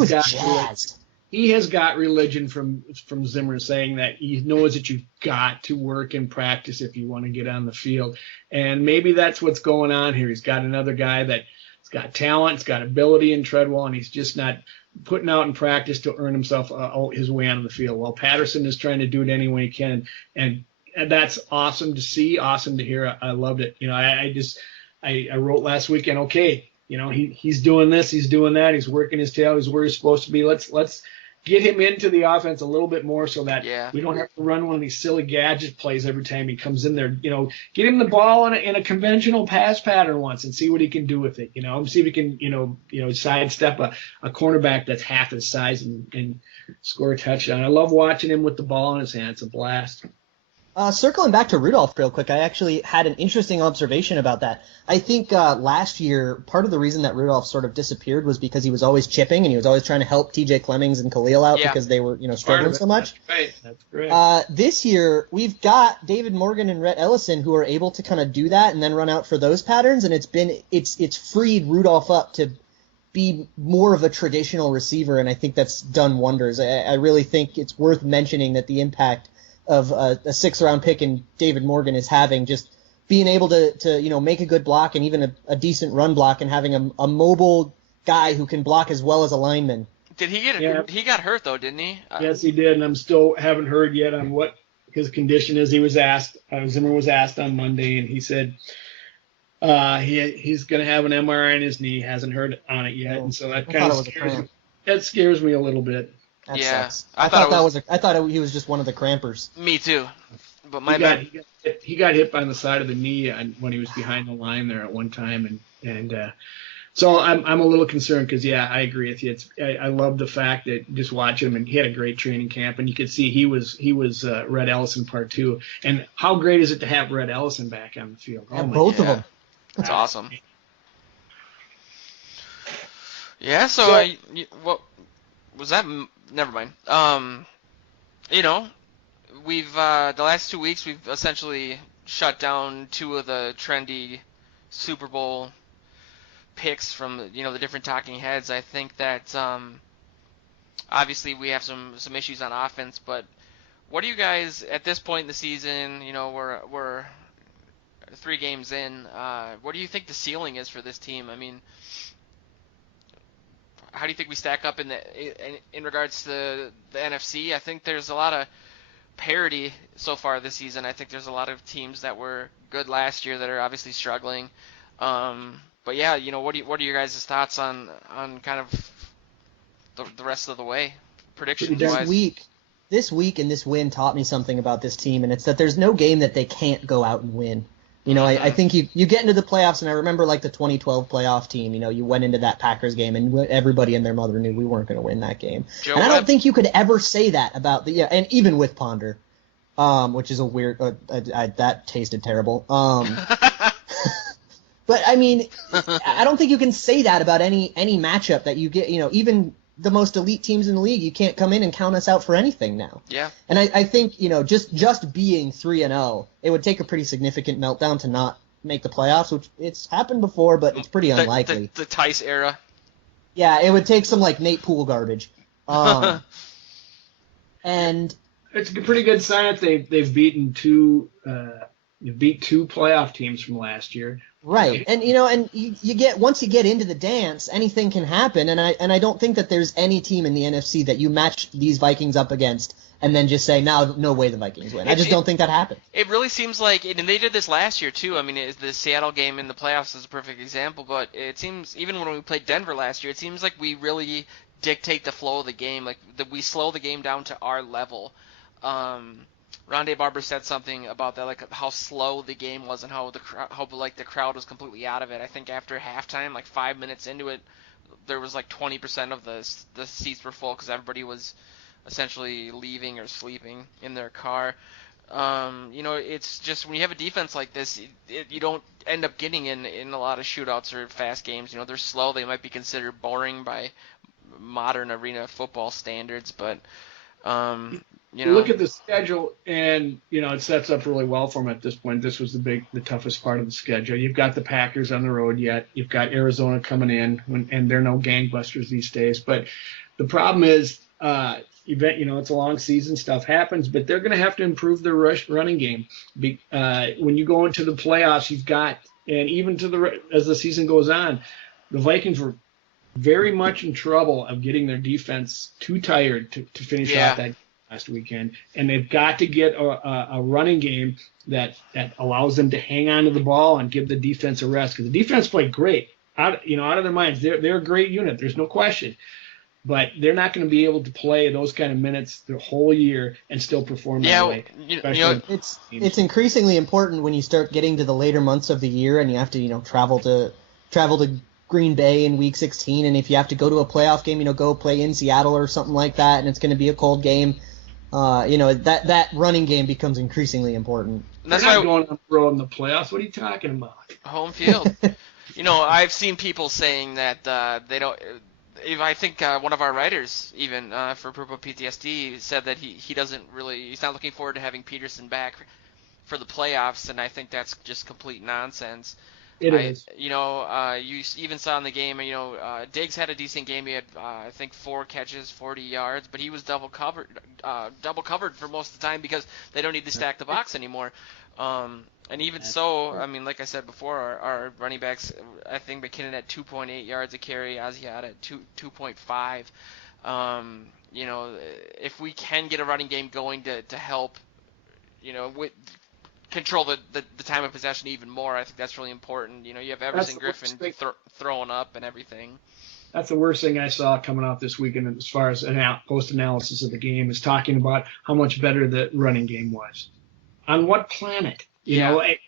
got religion from Zimmer saying that he knows that you've got to work and practice if you want to get on the field. And maybe that's what's going on here. He's got another guy that's got talent, he's got ability in Treadwell, and he's just not putting out in practice to earn himself his way on the field. Well, Patterson is trying to do it any way he can, and that's awesome to see, awesome to hear. I loved it. I wrote last weekend, okay, he's doing this, he's doing that, he's working his tail, he's where he's supposed to be. Let's get him into the offense a little bit more so that we don't have to run one of these silly gadget plays every time he comes in there. Get him the ball in a conventional pass pattern once and see what he can do with it. See if he can, sidestep a cornerback that's half his size and score a touchdown. I love watching him with the ball in his hand. It's a blast. Circling back to Rudolph real quick, I actually had an interesting observation about that. I think last year, part of the reason that Rudolph sort of disappeared was because he was always chipping and he was always trying to help TJ Clemmings and Khalil out because they were, struggling so much. That's right. That's correct. This year, we've got David Morgan and Rhett Ellison who are able to kind of do that and then run out for those patterns, and it's freed Rudolph up to be more of a traditional receiver, and I think that's done wonders. I really think it's worth mentioning that the impact of a sixth-round pick in David Morgan is having, just being able to make a good block and even a decent run block, and having a mobile guy who can block as well as a lineman. Did he get he got hurt though, didn't he? Yes, he did, and I'm still haven't heard yet on what his condition is. He was asked. Zimmer was asked on Monday, and he said he's going to have an MRI on his knee. Hasn't heard on it yet, and so that kind of scares me a little bit. That sucks. I thought he was just one of the crampers. Me too. But he got hit by the side of the knee when he was behind the line there at one time, and so I'm a little concerned because I agree with you. I love the fact that just watch him, and he had a great training camp, and you could see he was Rhett Ellison part 2. And how great is it to have Rhett Ellison back on the field? Both of them. That's awesome. Yeah. So what was that? Never mind. We've the last 2 weeks we've essentially shut down 2 of the trendy Super Bowl picks from the different talking heads. I think that obviously we have some issues on offense, but what do you guys at this point in the season? We're 3 games in. What do you think the ceiling is for this team? I mean, how do you think we stack up in regards to the NFC? I think there's a lot of parity so far this season. I think there's a lot of teams that were good last year that are obviously struggling. But yeah, what are your guys' thoughts on kind of the rest of the way, predictions wise? This week and this win taught me something about this team, and it's that there's no game that they can't go out and win. I think you get into the playoffs, and I remember like the 2012 playoff team. You went into that Packers game, and everybody and their mother knew we weren't going to win that game. And I don't think you could ever say that about and even with Ponder, which is a weird. That tasted terrible. But I mean, I don't think you can say that about any matchup that you get. Even the most elite teams in the league, you can't come in and count us out for anything now. Yeah. And I think, just being 3-0, it would take a pretty significant meltdown to not make the playoffs, which it's happened before, but it's pretty unlikely. The Tice era. Yeah, it would take some like Nate Poole garbage. And it's a pretty good sign that they've beaten 2 playoff teams from last year. Right, and you get once you get into the dance, anything can happen, and I don't think that there's any team in the NFC that you match these Vikings up against and then just say, no way the Vikings win. I just don't think that happens. It really seems like, and they did this last year too. I mean, the Seattle game in the playoffs is a perfect example, but it seems even when we played Denver last year, it seems like we really dictate the flow of the game, like we slow the game down to our level. Rondé Barber said something about that, like how slow the game was and how the crowd was completely out of it. I think after halftime, like 5 minutes into it, there was like 20% of the seats were full because everybody was essentially leaving or sleeping in their car. It's just when you have a defense like this, you don't end up getting in a lot of shootouts or fast games. They're slow. They might be considered boring by modern arena football standards, but You look at the schedule, and it sets up really well for them at this point. This was the toughest part of the schedule. You've got the Packers on the road yet. You've got Arizona coming in, and they're no gangbusters these days. But the problem is, it's a long season. Stuff happens, but they're going to have to improve their running game. When you go into the playoffs, you've got, and even as the season goes on, the Vikings were very much in trouble of getting their defense too tired to finish off that last weekend, and they've got to get a running game that allows them to hang on to the ball and give the defense a rest, because the defense played great out of their minds. They're a great unit. There's no question, but they're not going to be able to play those kind of minutes the whole year and still perform that way. It's increasingly important when you start getting to the later months of the year and you have to travel to Green Bay in Week 16, and if you have to go to a playoff game, go play in Seattle or something like that, and it's going to be a cold game. that running game becomes increasingly important. That's They're why not going on the road in the playoffs. What are you talking about? home field. I've seen people saying that they don't. I think one of our writers, even for Purple PTSD, said that he doesn't really. He's not looking forward to having Peterson back for the playoffs, and I think that's just complete nonsense. It is. You even saw in the game. Diggs had a decent game. He had I think 4 catches, 40 yards, but he was double covered for most of the time because they don't need to stack the box anymore. And even so, I mean, like I said before, our running backs, I think McKinnon at 2.8 yards a carry, Asiata at 2.5. If we can get a running game going to help, control the time of possession even more, I think that's really important. You have Everson Griffin throwing up and everything. That's the worst thing I saw coming out this weekend as far as post-analysis of the game is talking about how much better the running game was. On what planet? It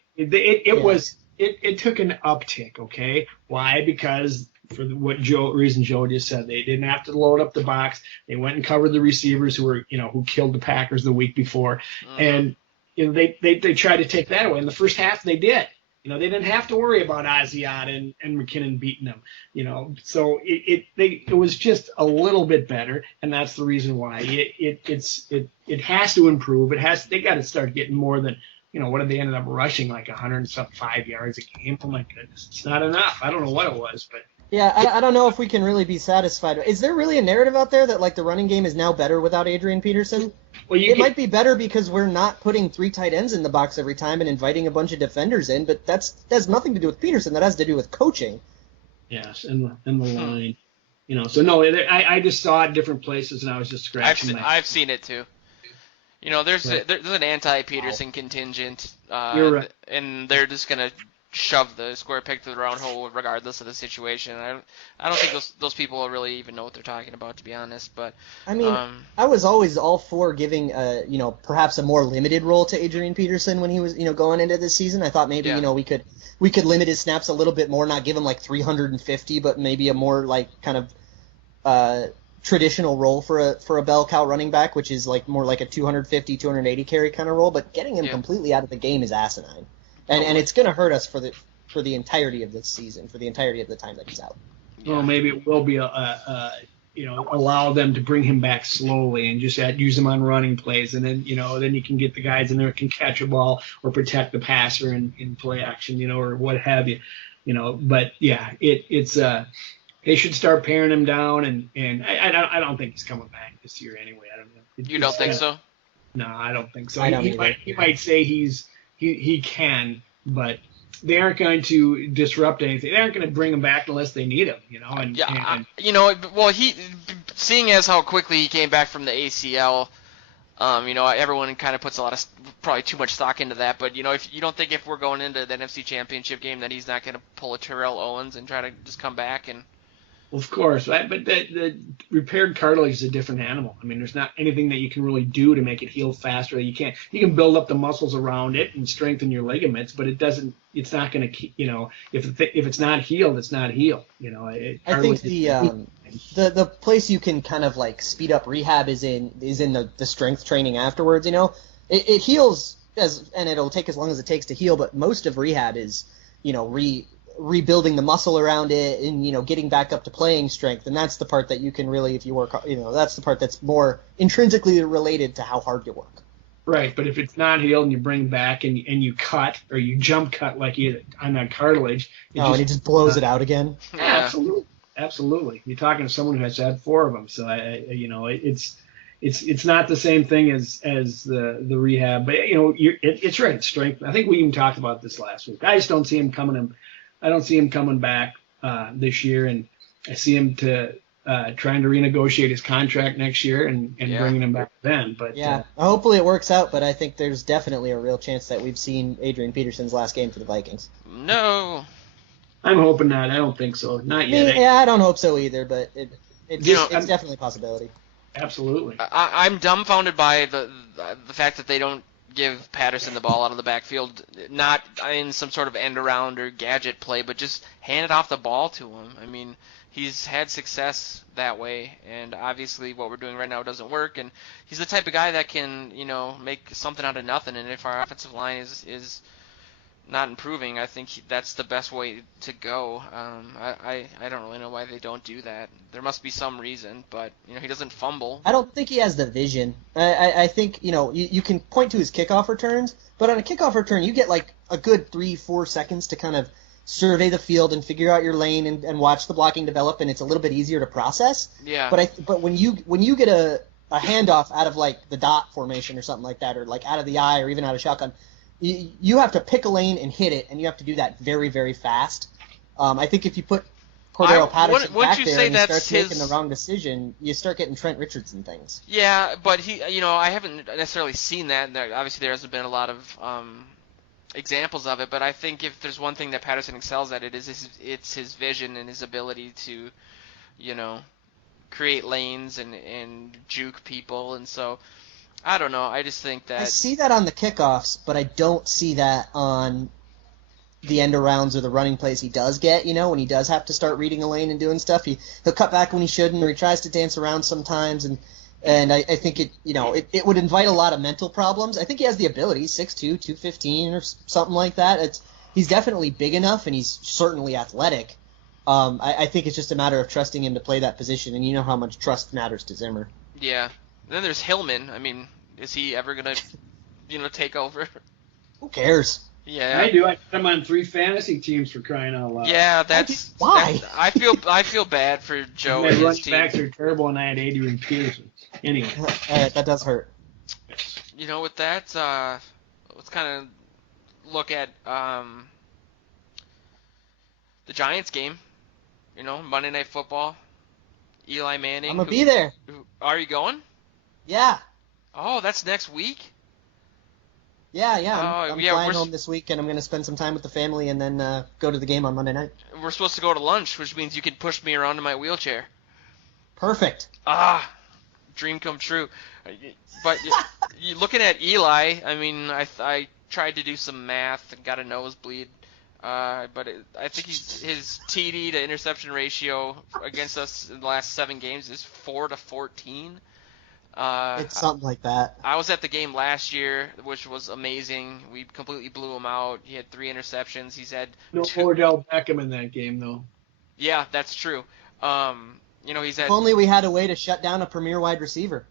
took an uptick, okay? Why? Because for reason Joe just said, they didn't have to load up the box. They went and covered the receivers who killed the Packers the week before, and they tried to take that away. In the first half, they did. They didn't have to worry about Asiata and McKinnon beating them. So it was just a little bit better, and that's the reason why it has to improve. They got to start getting more than. What did they end up rushing, like 105 yards a game? Oh, my goodness. It's not enough. I don't know what it was, but. Yeah, I don't know if we can really be satisfied. Is there really a narrative out there that, like, the running game is now better without Adrian Peterson? Well, it might be better because we're not putting 3 tight ends in the box every time and inviting a bunch of defenders in, but that has nothing to do with Peterson. That has to do with coaching. Yes, and the line. So, no, I just saw it in different places, and I was just scratching I've seen it, too. There's an anti-Peterson contingent, You're right. And they're just gonna shove the square peg through the round hole regardless of the situation. I don't think those people really even know what they're talking about, to be honest. But I mean, I was always all for giving perhaps a more limited role to Adrian Peterson when he was going into this season. I thought maybe we could limit his snaps a little bit more, not give him like 350, but maybe a more like kind of traditional role for a bell cow running back, which is like more like a 250, 280 carry kind of role, but getting him completely out of the game is asinine. And it's going to hurt us for the entirety of this season, for the entirety of the time that he's out. Well, maybe it will be allow them to bring him back slowly and just use him on running plays, and then then you can get the guys in there who can catch a ball or protect the passer in play action, or what have you, But yeah, it's they should start paring him down, and I don't think he's coming back this year anyway. I don't know. You don't think so? No, I don't think so. He might say he can, but they aren't going to disrupt anything. They aren't going to bring him back unless they need him, he seeing as how quickly he came back from the ACL, everyone kind of puts probably too much stock into that. But if you don't think if we're going into the NFC Championship game that he's not going to pull a Terrell Owens and try to just come back and. Of course, right? But the repaired cartilage is a different animal. I mean, there's not anything that you can really do to make it heal faster. You can build up the muscles around it and strengthen your ligaments, but it's not going to, if it's not healed, it's not healed. I think the place you can kind of like speed up rehab is in the strength training afterwards. It heals and it'll take as long as it takes to heal, but most of rehab is, rebuilding the muscle around it and getting back up to playing strength, and that's the part that you can really, if you work, that's the part that's more intrinsically related to how hard you work. Right, but if it's not healed and you bring back and you cut or you jump cut like on that cartilage, and he just blows it out again. Yeah. Absolutely. You're talking to someone who has had 4 of them, so it's not the same thing as the rehab, but it's right. It's strength. I think we even talked about this last week. I just don't see him coming. I don't see him coming back this year, and I see him trying to renegotiate his contract next year and bringing him back then. But hopefully it works out. But I think there's definitely a real chance that we've seen Adrian Peterson's last game for the Vikings. No, I'm hoping not. I don't think so. Not yet. Yeah, I don't hope so either. But it's definitely a possibility. Absolutely. I'm dumbfounded by the fact that they don't give Patterson the ball out of the backfield, not in some sort of end around or gadget play, but just hand it off the ball to him. I mean, he's had success that way, and obviously what we're doing right now doesn't work, and he's the type of guy that can, make something out of nothing, and if our offensive line is not improving, I think that's the best way to go. I don't really know why they don't do that. There must be some reason, but he doesn't fumble. I don't think he has the vision. I think you can point to his kickoff returns, but on a kickoff return you get like a good 3-4 seconds to kind of survey the field and figure out your lane and watch the blocking develop, and it's a little bit easier to process. Yeah. But when you get a handoff out of like the dot formation or something like that, or like out of the eye or even out of shotgun, you have to pick a lane and hit it, and you have to do that very, very fast. I think if you put Cordero Patterson back there and he starts making the wrong decision, you start getting Trent Richardson things. Yeah, but I haven't necessarily seen that. Obviously, there hasn't been a lot of examples of it, but I think if there's one thing that Patterson excels at, it's his vision and his ability to, create lanes and juke people, and so I don't know. I just think that I see that on the kickoffs, but I don't see that on the end arounds or the running plays he does get. When he does have to start reading a lane and doing stuff, he'll cut back when he shouldn't, or he tries to dance around sometimes, and I think it would invite a lot of mental problems. I think he has the ability, 6'2", 215 or something like that. He's definitely big enough, and he's certainly athletic. I think it's just a matter of trusting him to play that position, and you know how much trust matters to Zimmer. Yeah. Then there's Hillman. I mean, is he ever gonna, take over? Who cares? Yeah, I do. I put him on 3 fantasy teams for crying out loud. Yeah, that's why. I feel bad for Joe and his running team. backs are terrible, and I had Adrian Peterson. Anyway, that does hurt. With that, let's kind of look at the Giants game. Monday Night Football. Eli Manning. I'm gonna be there. Are you going? Yeah. Oh, that's next week? Yeah. I'm yeah, flying home this week, and I'm going to spend some time with the family and then go to the game on Monday night. We're supposed to go to lunch, which means you can push me around in my wheelchair. Perfect. Dream come true. But you looking at Eli, I mean, I tried to do some math and got a nosebleed. But I think his TD to interception ratio against us in the last 7 games is 4-14. It's something like that. I was at the game last year, which was amazing. We completely blew him out. He had 3 interceptions. He's had no Odell Beckham in that game, though. Yeah, that's true. He's had. If only we had a way to shut down a premier wide receiver.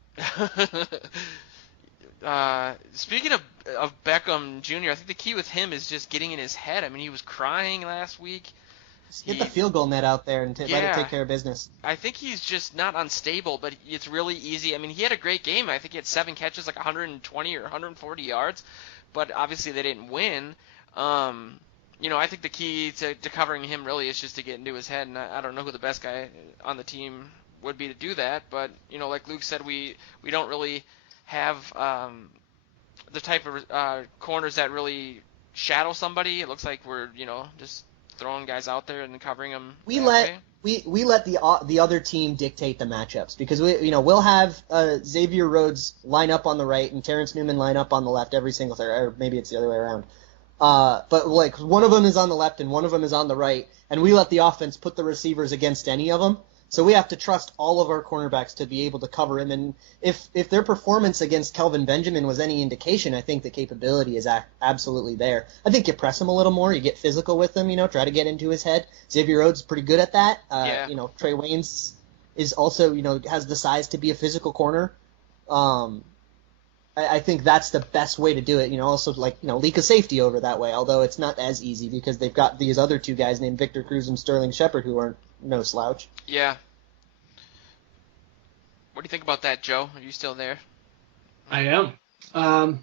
Speaking of Beckham Jr., I think the key with him is just getting in his head. I mean, he was crying last week. Just get the field goal net out there and let it take care of business. I think he's just not unstable, but it's really easy. I mean, he had a great game. I think he had 7 catches, like 120 or 140 yards, but obviously they didn't win. I think the key to covering him really is just to get into his head, and I don't know who the best guy on the team would be to do that, but, like Luke said, we don't really have the type of corners that really shadow somebody. It looks like we're, just throwing guys out there and covering them. We let the other team dictate the matchups because we'll have Xavier Rhodes line up on the right and Terrence Newman line up on the left every single third, or maybe it's the other way around. But like one of them is on the left and one of them is on the right, and we let the offense put the receivers against any of them. So we have to trust all of our cornerbacks to be able to cover him. And if their performance against Kelvin Benjamin was any indication, I think the capability is absolutely there. I think you press him a little more, you get physical with him, try to get into his head. Xavier Rhodes is pretty good at that. Trey Waynes is also, has the size to be a physical corner. I think that's the best way to do it. Also leak a safety over that way, although it's not as easy because they've got these other 2 guys named Victor Cruz and Sterling Shepard who aren't no slouch. Yeah. What do you think about that, Joe? Are you still there? I am. I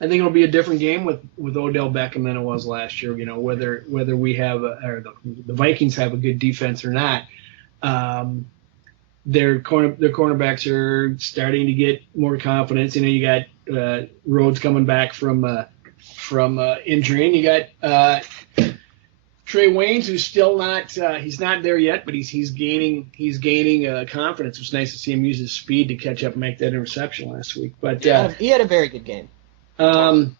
think it'll be a different game with Odell Beckham than it was last year. Whether we have or the Vikings have a good defense or not. Their cornerbacks are starting to get more confidence. You got Rhodes coming back from injury, and you got Trey Waynes, who's still not he's not there yet, but he's gaining confidence. It was nice to see him use his speed to catch up and make that interception last week. But he had a very good game. Beckham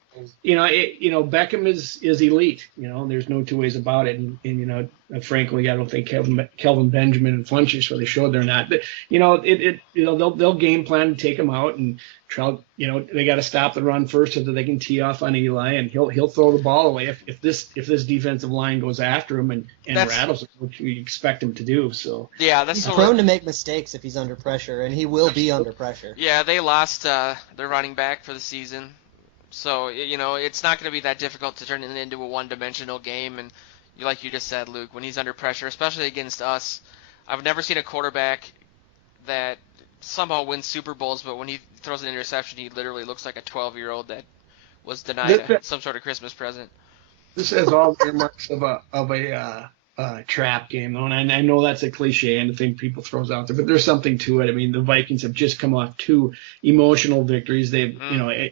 is elite. There's no two ways about it. And frankly, I don't think Kelvin Benjamin and Funchess really showed they're not. But they'll game plan to take him out and try. They got to stop the run first so that they can tee off on Eli, and he'll throw the ball away if this defensive line goes after him and rattles him, which we expect him to do. So yeah, that's he's prone to make mistakes if he's under pressure, and he will be under pressure. Yeah, they lost their running back for the season. So, it's not going to be that difficult to turn it into a one-dimensional game. And like you just said, Luke, when he's under pressure, especially against us, I've never seen a quarterback that somehow wins Super Bowls, but when he throws an interception, he literally looks like a 12-year-old that was denied some sort of Christmas present. This has all the earmarks of a trap game, though, and I know that's a cliche and the thing people throws out there, but there's something to it. I mean, the Vikings have just come off 2 emotional victories. They've,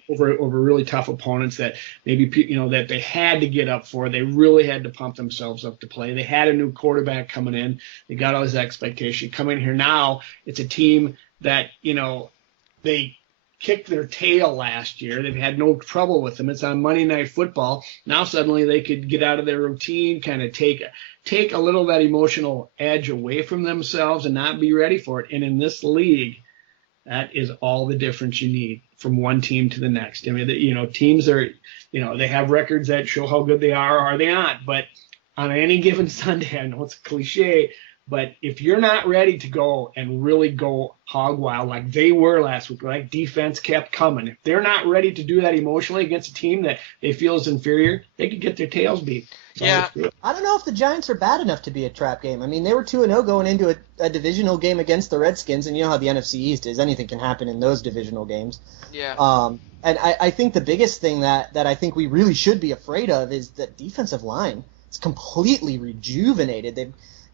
over really tough opponents that maybe, that they had to get up for. They really had to pump themselves up to play. They had a new quarterback coming in. They got all his expectation. Coming here now, it's a team that, they kicked their tail last year. They've had no trouble with them. It's on Monday Night Football. Now suddenly they could get out of their routine, kind of take a little of that emotional edge away from themselves and not be ready for it. And in this league, that is all the difference you need from one team to the next. I mean, teams are, they have records that show how good they are or they not. But on any given Sunday, I know it's a cliche, but if you're not ready to go and really go hog wild like they were last week, like defense kept coming, if they're not ready to do that emotionally against a team that they feel is inferior, they could get their tails beat. Yeah. I don't know if the Giants are bad enough to be a trap game. I mean, they were 2-0 going into a divisional game against the Redskins, and you know how the NFC East is. Anything can happen in those divisional games. Yeah. And I think the biggest thing that I think we really should be afraid of is the defensive line. It's completely rejuvenated. They've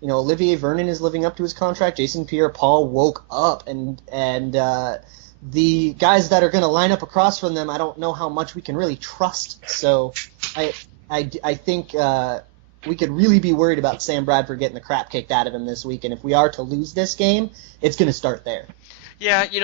Olivier Vernon is living up to his contract. Jason Pierre-Paul woke up, and the guys that are going to line up across from them, I don't know how much we can really trust. So I think we could really be worried about Sam Bradford getting the crap kicked out of him this week. And if we are to lose this game, it's going to start there. Yeah, you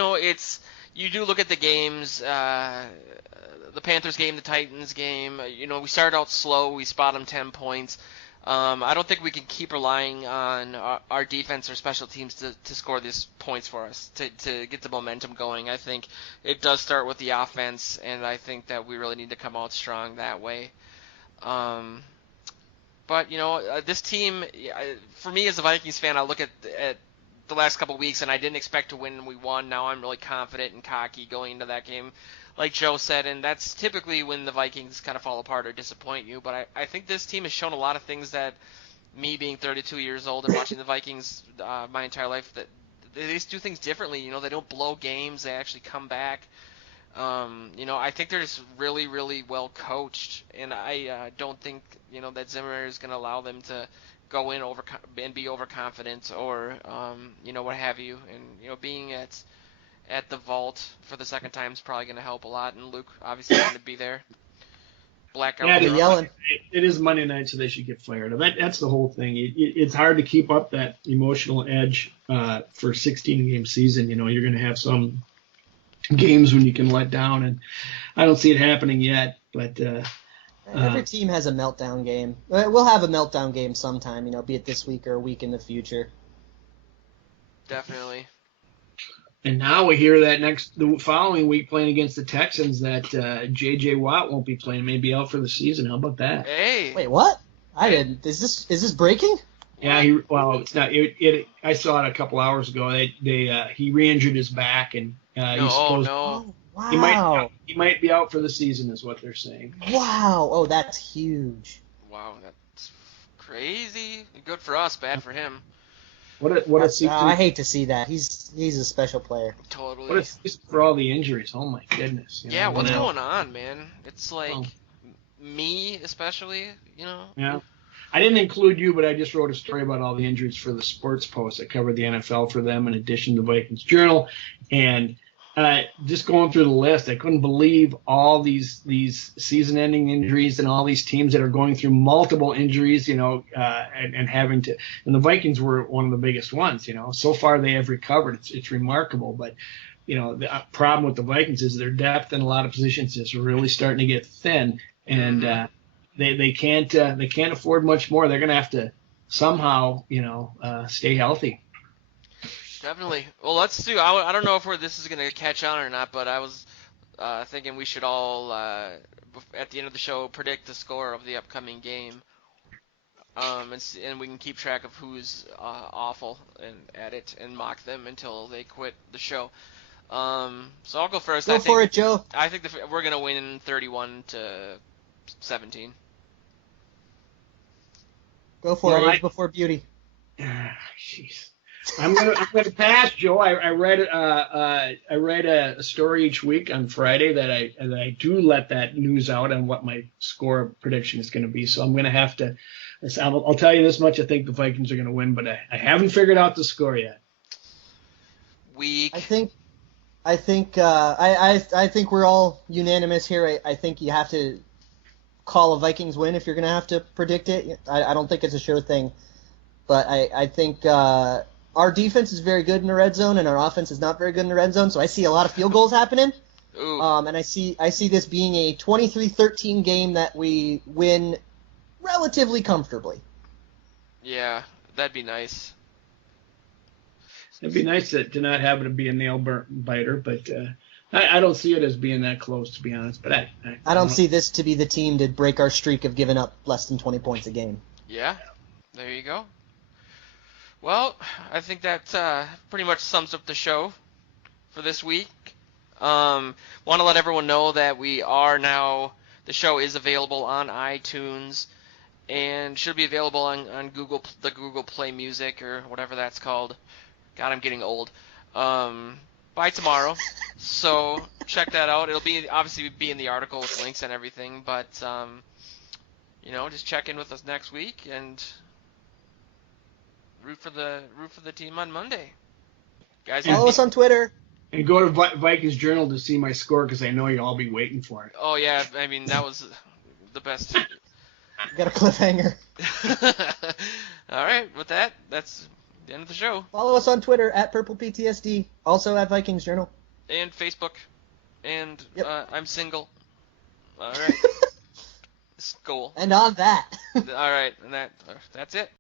do look at the games, the Panthers game, the Titans game. We started out slow. We spot them 10 points. I don't think we can keep relying on our defense or special teams to score these points for us, to get the momentum going. I think it does start with the offense, and I think that we really need to come out strong that way. But, this team, for me as a Vikings fan, I look at the last couple of weeks, and I didn't expect to win, and we won. Now I'm really confident and cocky going into that game, like Joe said, and that's typically when the Vikings kind of fall apart or disappoint you. But I think this team has shown a lot of things that me being 32 years old and watching the Vikings my entire life, that they just do things differently. They don't blow games. They actually come back. I think they're just really, really well coached, and I don't think that Zimmer is going to allow them to go in and be overconfident or what have you. And being at the vault for the second time is probably going to help a lot. And Luke obviously going to be there. Blackout. Yeah, they're yelling. It is Monday night, so they should get fired. That's the whole thing. It's hard to keep up that emotional edge for a 16-game season. You're going to have some games when you can let down, and I don't see it happening yet. But every team has a meltdown game. We'll have a meltdown game sometime. Be it this week or a week in the future. Definitely. And now we hear that the following week playing against the Texans that J.J. Watt won't be playing, maybe out for the season. How about that? Hey. Wait, what? I didn't. Is this breaking? Yeah, it's not. I saw it a couple hours ago. He re-injured his back, and he's supposed. Oh, wow. He might be out for the season, is what they're saying. Wow. Oh, that's huge. Wow, that's crazy. Good for us, bad for him. What a season. I hate to see that. He's a special player. Totally. What a season for all the injuries. Oh my goodness. Yeah, what's going on, man? It's like me especially, Yeah. I didn't include you, but I just wrote a story about all the injuries for the Sports Post. I covered the NFL for them in addition to Vikings Journal, and just going through the list, I couldn't believe all these season-ending injuries and all these teams that are going through multiple injuries, and having to. And the Vikings were one of the biggest ones. So far they have recovered. It's remarkable, but the problem with the Vikings is their depth in a lot of positions is really starting to get thin, and they can't afford much more. They're going to have to somehow stay healthy. Definitely. Well, let's do. I don't know if this is going to catch on or not, but I was thinking we should all, at the end of the show, predict the score of the upcoming game, and we can keep track of who's awful at it and mock them until they quit the show. So I'll go first. Go for it, Joe. I think we're going to win 31-17. Go for it. Age before beauty. Jeez. I'm gonna pass, Joe. I read a story each week on Friday that I do let that news out on what my score prediction is going to be. So I'm going to have to. I'll tell you this much: I think the Vikings are going to win, but I haven't figured out the score yet. Weak. I think we're all unanimous here. I think you have to call a Vikings win if you're going to have to predict it. I don't think it's a sure thing, but I think. Our defense is very good in the red zone, and our offense is not very good in the red zone. So I see a lot of field goals happening, and I see this being a 23-13 game that we win relatively comfortably. Yeah, that'd be nice. It'd be nice to not have it be a nail biter, but I don't see it as being that close, to be honest. But I don't see this to be the team to break our streak of giving up less than 20 points a game. Yeah, there you go. Well, I think that pretty much sums up the show for this week. Want to let everyone know that the show is available on iTunes and should be available on the Google Play Music or whatever that's called. God, I'm getting old. By tomorrow. So check that out. It'll obviously be in the article with links and everything, but just check in with us next week and root for the team on Monday, guys. Follow us on Twitter and go to Vikings Journal to see my score because I know you'll all be waiting for it. Oh yeah, I mean that was the best. You got a cliffhanger. All right, with that, that's the end of the show. Follow us on Twitter at PurplePTSD, also at Vikings Journal, and Facebook, and yep. I'm single. All right, school. And on that. All right, and that's it.